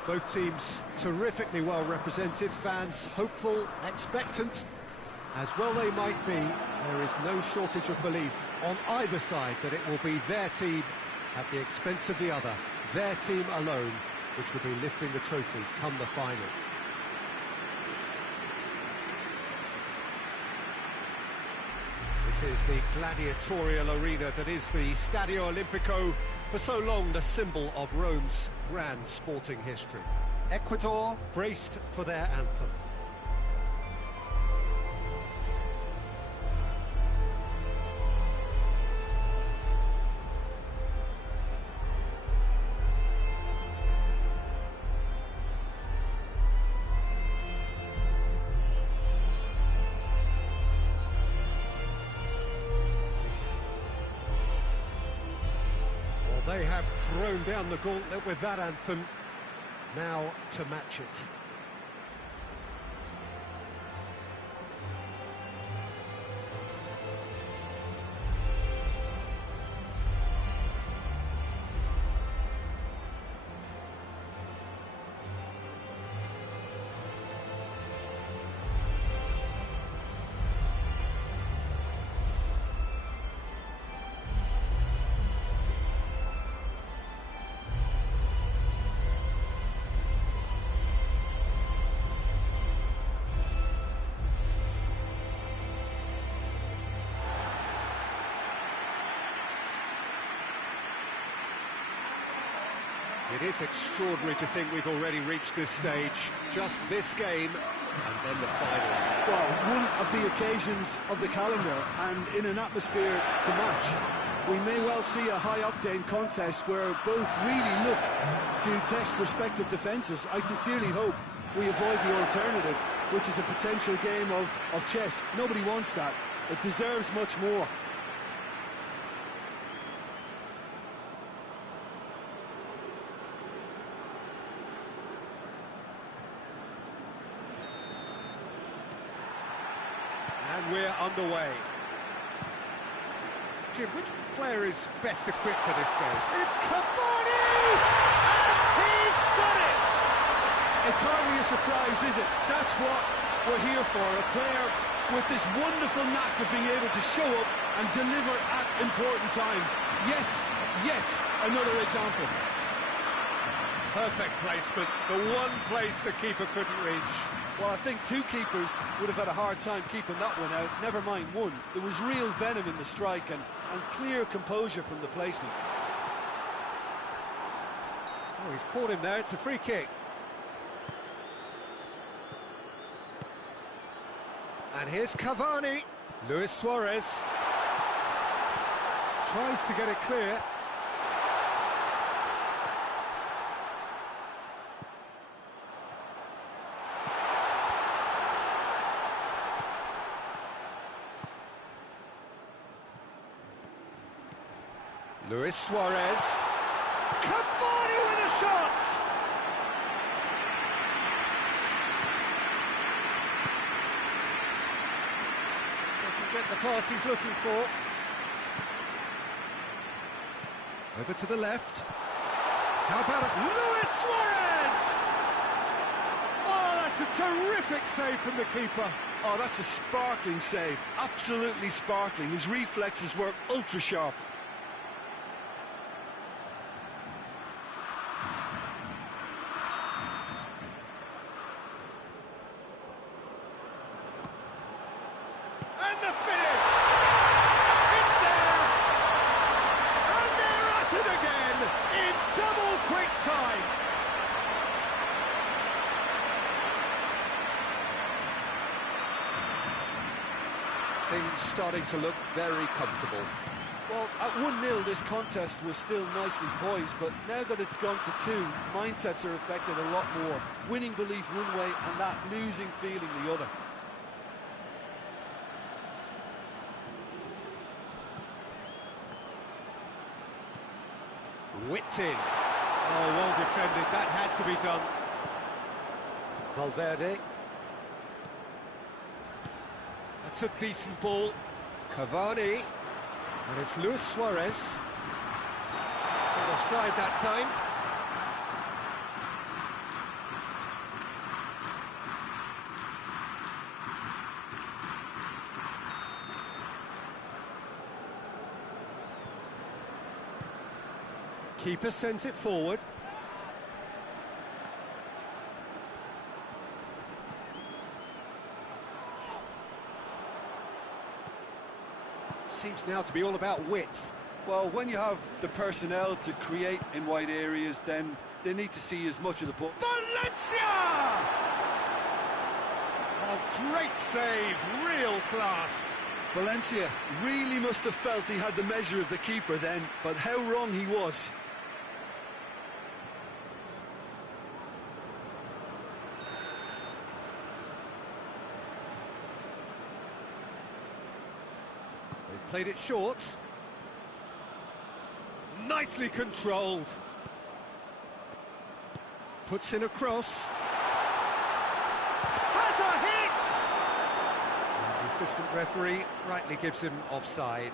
Both teams terrifically well represented, fans hopeful, expectant. As well they might be, there is no shortage of belief on either side that it will be their team at the expense of the other, their team alone, which will be lifting the trophy come the final. This is the gladiatorial arena that is the Stadio Olimpico, for so long the symbol of Rome's grand sporting history. Ecuador braced for their anthem. They have thrown down the gauntlet with that anthem, now to match it. It is extraordinary to think we've already reached this stage. Just this game, and then the final. Well, one of the occasions of the calendar, and in an atmosphere to match. We may well see a high-octane contest where both really look to test respective defences. I sincerely hope we avoid the alternative, which is a potential game of chess. Nobody wants that. It deserves much more. And we're underway. Jim, which player is best equipped for this game? It's Cavani! And he's done it! It's hardly a surprise, is it? That's what we're here for, a player with this wonderful knack of being able to show up and deliver at important times. Yet another example. Perfect placement, the one place the keeper couldn't reach. Well, I think two keepers would have had a hard time keeping that one out, never mind one. There was real venom in the strike and clear composure from the placement. Oh, he's caught him there, it's a free kick. And here's Cavani. Luis Suarez tries to get it clear. Luis Suarez. Cavani with a shot! Doesn't get the pass he's looking for. Over to the left. How about it? Luis Suarez! Oh, that's a terrific save from the keeper. Oh, that's a sparkling save. Absolutely sparkling. His reflexes were ultra sharp. And the finish! It's there! And they're at it again in double quick time! Things starting to look very comfortable. Well, at 1-0 this contest was still nicely poised, but now that it's gone to 2, mindsets are affected a lot more. Winning belief one way and that losing feeling the other. Whipped in. Oh, well defended, that had to be done. Valverde. That's a decent ball. Cavani. And it's Luis Suarez. Not offside that time. Keeper sends it forward. Seems now to be all about width. Well, when you have the personnel to create in wide areas, then they need to see as much of the ball. Valencia! Oh, great save, real class. Valencia really must have felt he had the measure of the keeper then, but how wrong he was. They've played it short. Nicely controlled. Puts in a cross. Has a hit! And the assistant referee rightly gives him offside.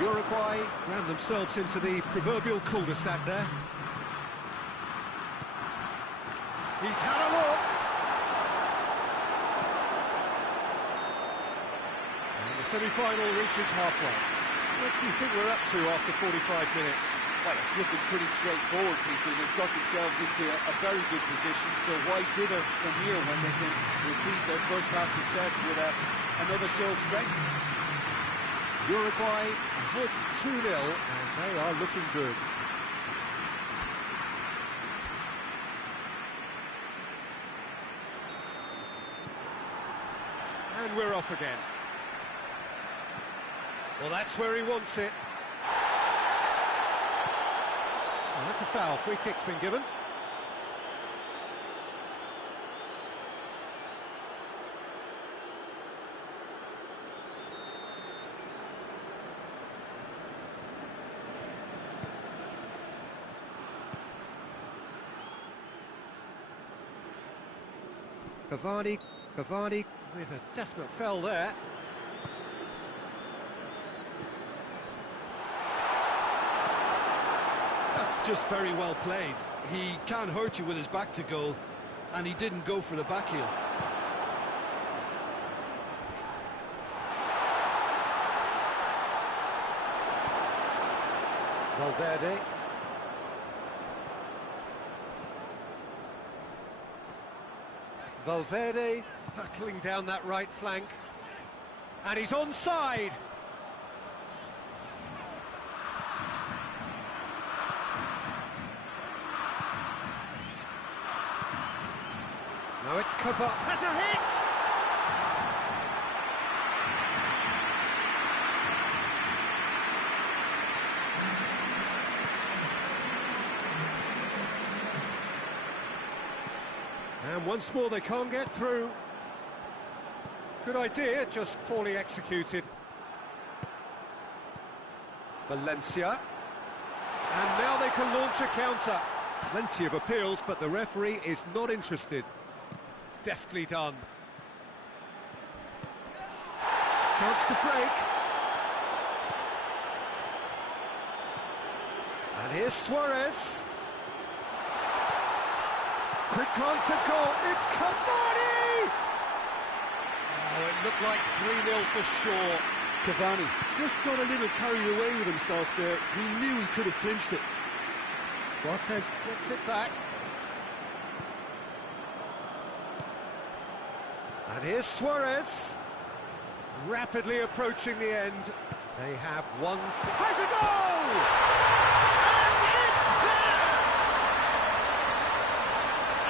Uruguay ran themselves into the proverbial cul-de-sac there. He's had a look. And the semi-final reaches halfway. What do you think we're up to after 45 minutes? Well, it's looking pretty straightforward, Peter. They've got themselves into a very good position, so why dither from here when they can repeat their first half success with another show of strength? Uruguay ahead 2-0, and they are looking good. And we're off again. Well, that's where he wants it. Oh, that's a foul. Free kick's been given. Cavani with a definite foul there. That's just very well played. He can't hurt you with his back to goal, and he didn't go for the back heel. Valverde. Valverde hurtling down that right flank, and he's onside. Now it's cover. Has a hit! And once more they can't get through. Good idea, just poorly executed. Valencia. And now they can launch a counter. Plenty of appeals, but the referee is not interested. Deftly done. Chance to break. And here's Suarez. Quick glance at goal, it's Cavani! Oh, it looked like 3-0 for sure. Cavani just got a little carried away with himself there. He knew he could have clinched it. Cortez gets it back. And here's Suarez. Rapidly approaching the end. They have one... Has a goal! And it's there!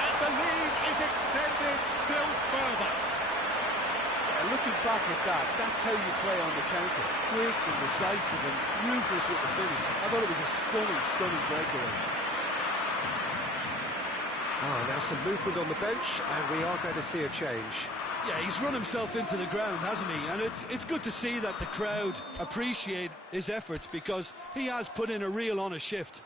And the lead is extended still further. Looking back at that, that's how you play on the counter. Quick and decisive and ruthless with the finish. I thought it was a stunning breakaway. Now some movement on the bench, and we are going to see a change. Yeah, he's run himself into the ground, hasn't he? And it's good to see that the crowd appreciate his efforts, because he has put in a real honest shift.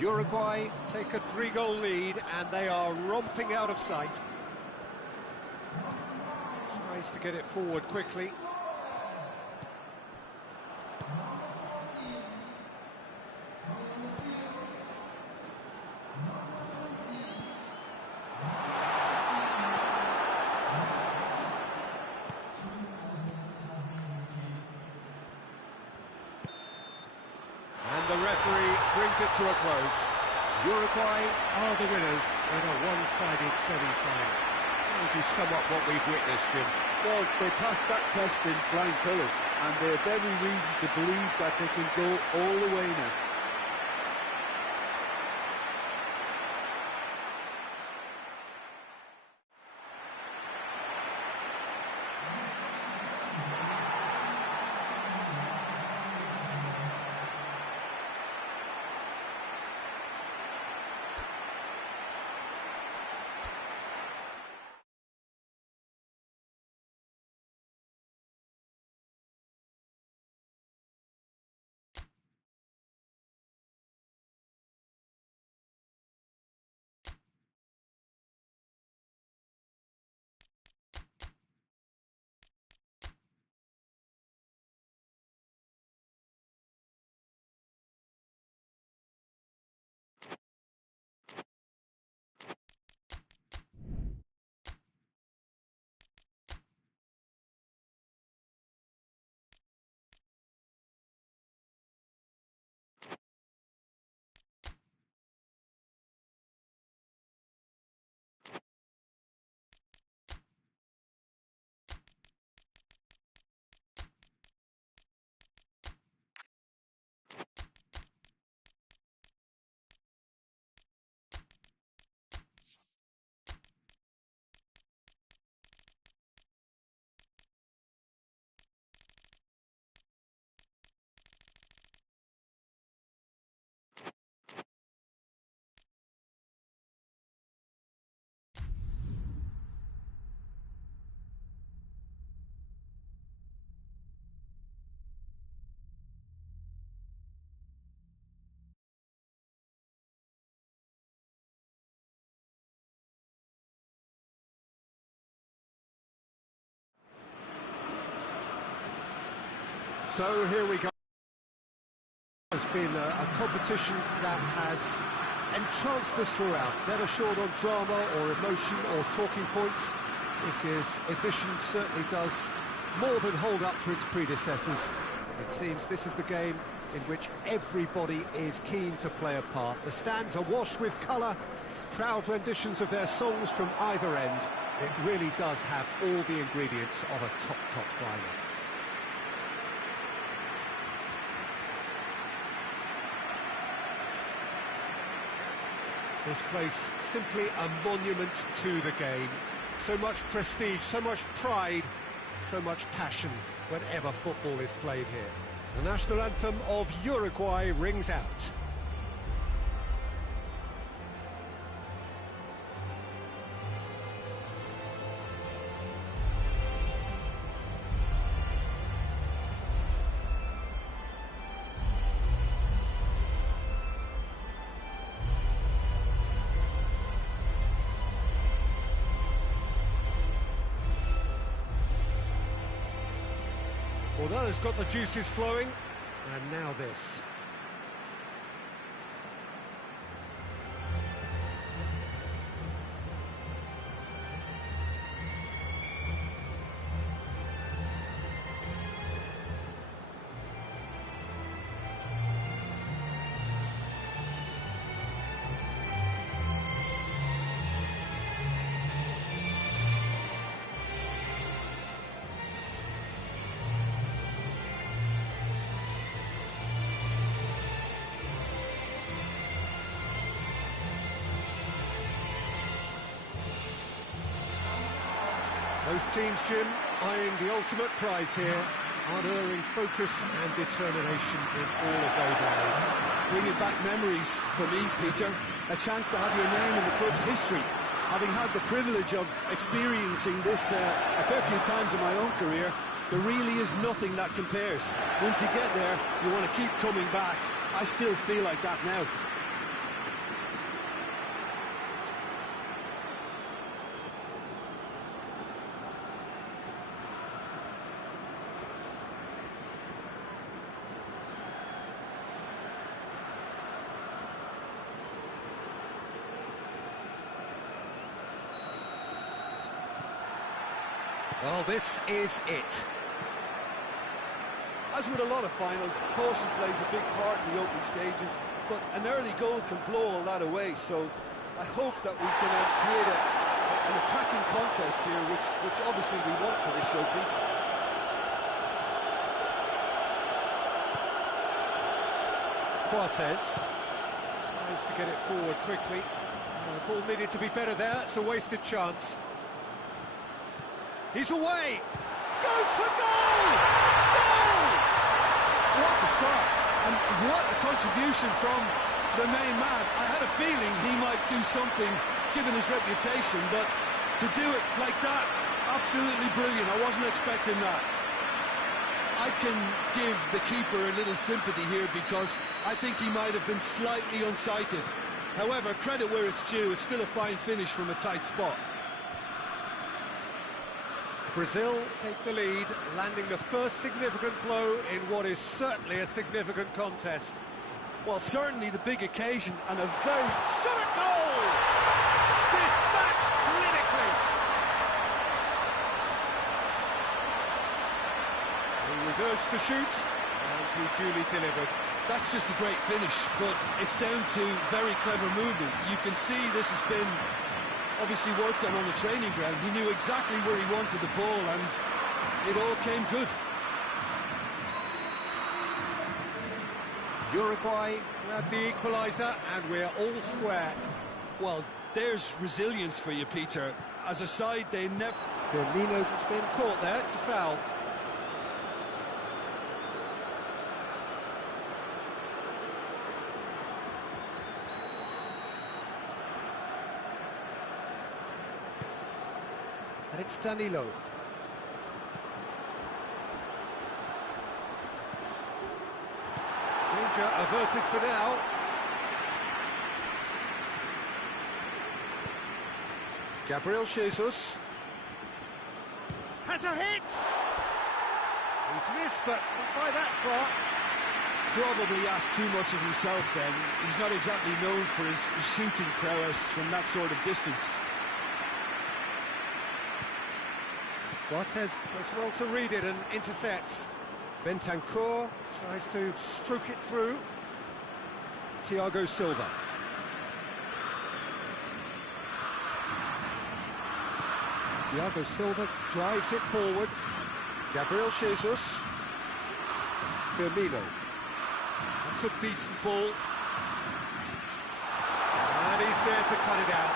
Uruguay take a 3-goal lead, and they are romping out of sight. Tries to get it forward quickly. The referee brings it to a close. Uruguay are the winners in a one-sided semi-final. That is somewhat what we've witnessed, Jim. Well, they passed that test in flying colours, and they have every reason to believe that they can go all the way now. So here we go. It's been a competition that has entranced us throughout, never short on drama or emotion or talking points. This year's edition certainly does more than hold up to its predecessors. It seems this is the game in which everybody is keen to play a part. The stands are washed with colour, proud renditions of their songs from either end. It really does have all the ingredients of a top final. This place simply a monument to the game. So much prestige, so much pride, so much passion whenever football is played here. The national anthem of Uruguay rings out. Well, that has got the juices flowing, and now this. Both teams, Jim, eyeing the ultimate prize here, unerring focus and determination in all of those eyes. Bringing back memories for me, Peter. A chance to have your name in the club's history. Having had the privilege of experiencing this a fair few times in my own career, there really is nothing that compares. Once you get there, you want to keep coming back. I still feel like that now. Well, this is it. As with a lot of finals, caution plays a big part in the opening stages, but an early goal can blow all that away, so I hope that we can create an attacking contest here, which obviously we want for this showpiece. Cortez tries to get it forward quickly. The ball needed to be better there, it's a wasted chance. He's away! Goes for goal! Goal! What a start, and what a contribution from the main man. I had a feeling he might do something, given his reputation, but to do it like that, absolutely brilliant. I wasn't expecting that. I can give the keeper a little sympathy here because I think he might have been slightly unsighted. However, credit where it's due, it's still a fine finish from a tight spot. Brazil take the lead, landing the first significant blow in what is certainly a significant contest. Well, certainly the big occasion and a very... Shot at goal! Dispatched clinically! He was urged to shoot, and he duly delivered. That's just a great finish, but it's down to very clever movement. You can see this has been obviously worked on the training ground. He knew exactly where he wanted the ball, and it all came good. Uruguay grab the equaliser, and we're all square. Well, there's resilience for you, Peter. As a side, they never... Firmino's been caught there, it's a foul. And it's Danilo. Danger averted for now. Gabriel Jesus has a hit. He's this, but not by that far. Probably asked too much of himself then. He's not exactly known for his shooting prowess from that sort of distance. Cortez does well to read it and intercepts. Bentancur tries to stroke it through. Thiago Silva. Thiago Silva drives it forward. Gabriel Jesus. Firmino. That's a decent ball. And he's there to cut it out.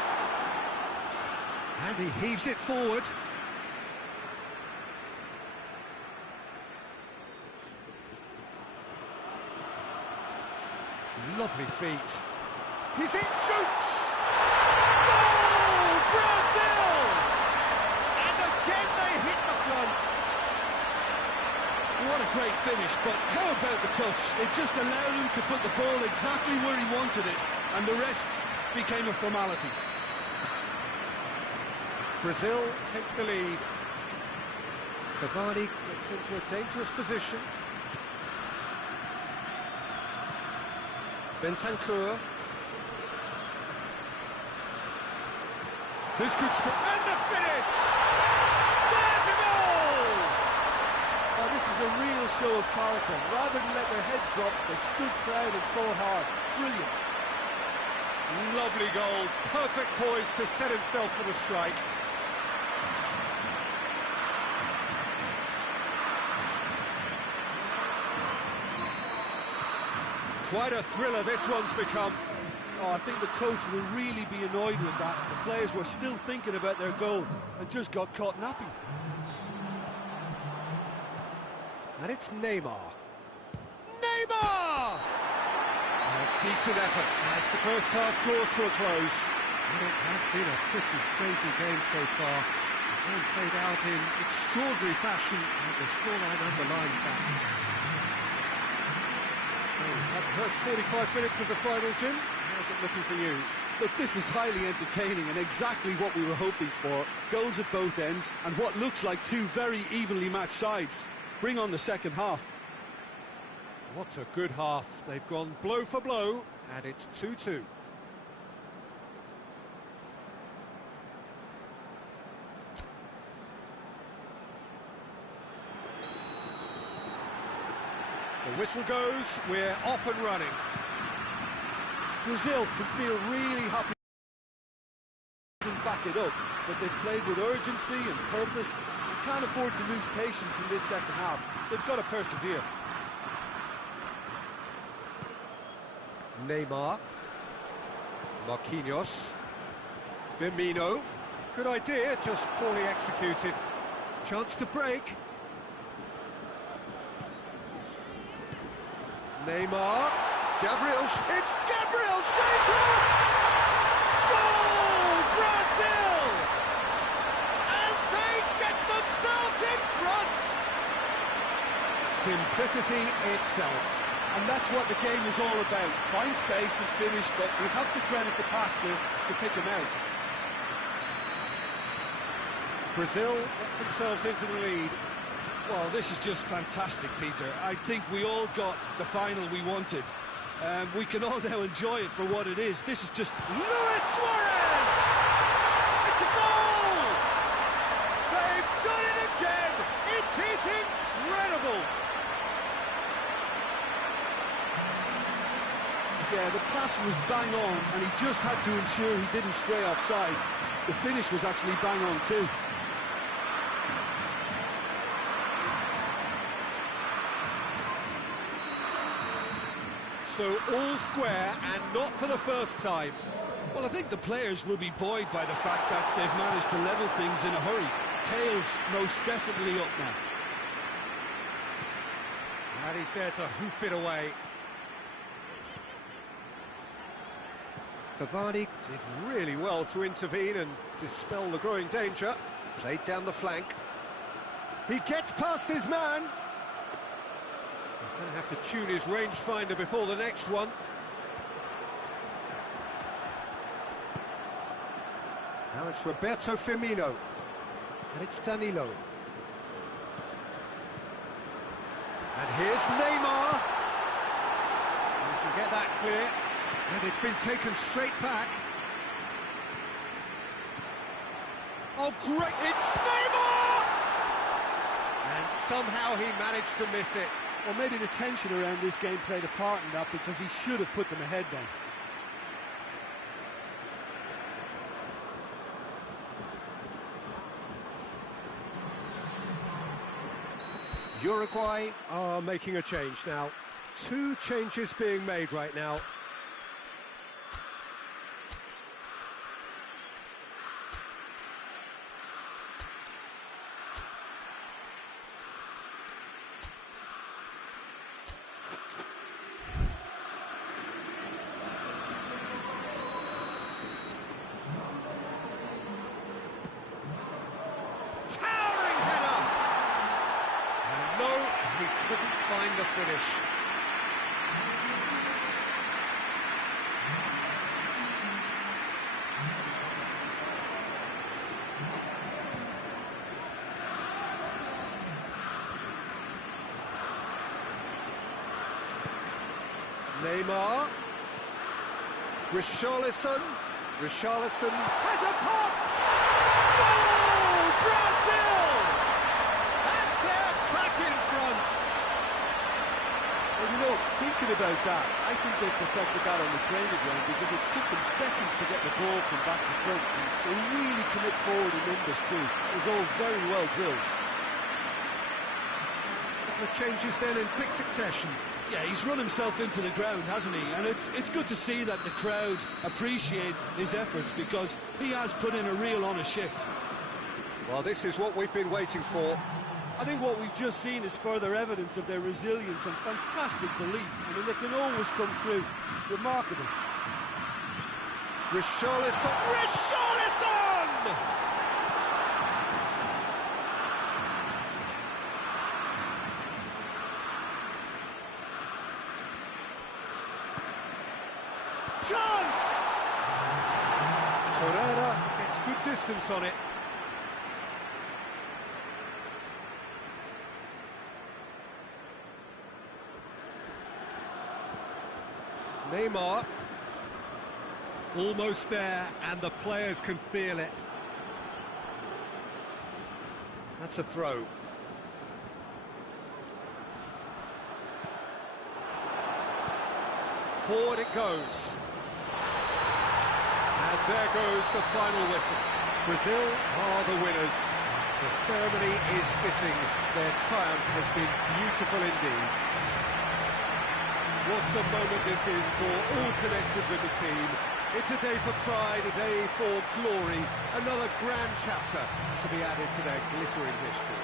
And he heaves it forward. Lovely feet. He's in, shoots! Goal! Brazil! And again they hit the front. What a great finish, but how about the touch? It just allowed him to put the ball exactly where he wanted it, and the rest became a formality. Brazil take the lead. Cavani gets into a dangerous position. Bentancur. This could score. And the finish! There's a goal! Oh, this is a real show of character. Rather than let their heads drop, they stood proud and fought hard. Brilliant. Lovely goal. Perfect poise to set himself for the strike. Quite a thriller this one's become. Oh, I think the coach will really be annoyed with that. The players were still thinking about their goal and just got caught napping. And it's Neymar. Neymar! A decent effort as the first half draws to a close. And it has been a pretty crazy game so far. The game played out in extraordinary fashion, and the scoreline underlines that. At the first 45 minutes of the final, Jim, how's it looking for you? Look, this is highly entertaining and exactly what we were hoping for. Goals at both ends and what looks like two very evenly matched sides. Bring on the second half. What a good half. They've gone blow for blow, and it's 2-2. The whistle goes, we're off and running. Brazil can feel really happy and back it up, but they've played with urgency and purpose and can't afford to lose patience in this second half. They've got to persevere. Neymar. Marquinhos. Firmino. Good idea, just poorly executed. Chance to break. Neymar, it's Gabriel Jesus! Goal, Brazil! And they get themselves in front! Simplicity itself. And that's what the game is all about. Find space and finish, but we have to credit the pastor to pick him out. Brazil get themselves into the lead. Well, this is just fantastic, Peter. I think we all got the final we wanted. We can all now enjoy it for what it is. This is just... Luis Suarez! It's a goal! They've done it again! It is incredible! Yeah, the pass was bang on, and he just had to ensure he didn't stray offside. The finish was actually bang on too. So all square, and not for the first time. Well, I think the players will be buoyed by the fact that they've managed to level things in a hurry. Tails most definitely up now. And he's there to hoof it away. Cavani did really well to intervene and dispel the growing danger. Played down the flank. He gets past his man. He's going to have to tune his rangefinder before the next one. Now it's Roberto Firmino. And it's Danilo. Here's Neymar. You can get that clear. And it's been taken straight back. Oh, great! It's Neymar! And somehow he managed to miss it. Well, maybe the tension around this game played a part in that, because he should have put them ahead then. Uruguay are making a change now. 2 changes being made right now. He couldn't find the finish. Neymar. Richarlison has a pop! Goal! Brazil! And they're back in front! Well, you know, thinking about that, I think they perfected that on the training ground, because it took them seconds to get the ball from back to front. And they really commit forward in numbers too. It was all very well drilled. The changes then in quick succession. Yeah, he's run himself into the ground, hasn't he? And it's good to see that the crowd appreciate his efforts, because he has put in a real honest shift. Well, this is what we've been waiting for. I think what we've just seen is further evidence of their resilience and fantastic belief. I mean, they can always come through. Remarkable. Richarlison! Richarlison! Chance! Torneo gets good distance on it. Neymar. Almost there, and the players can feel it. That's a throw. Forward it goes. And there goes the final whistle. Brazil are the winners. The ceremony is fitting. Their triumph has been beautiful indeed. What a moment this is for all connected with the team. It's a day for pride, a day for glory, another grand chapter to be added to their glittering history.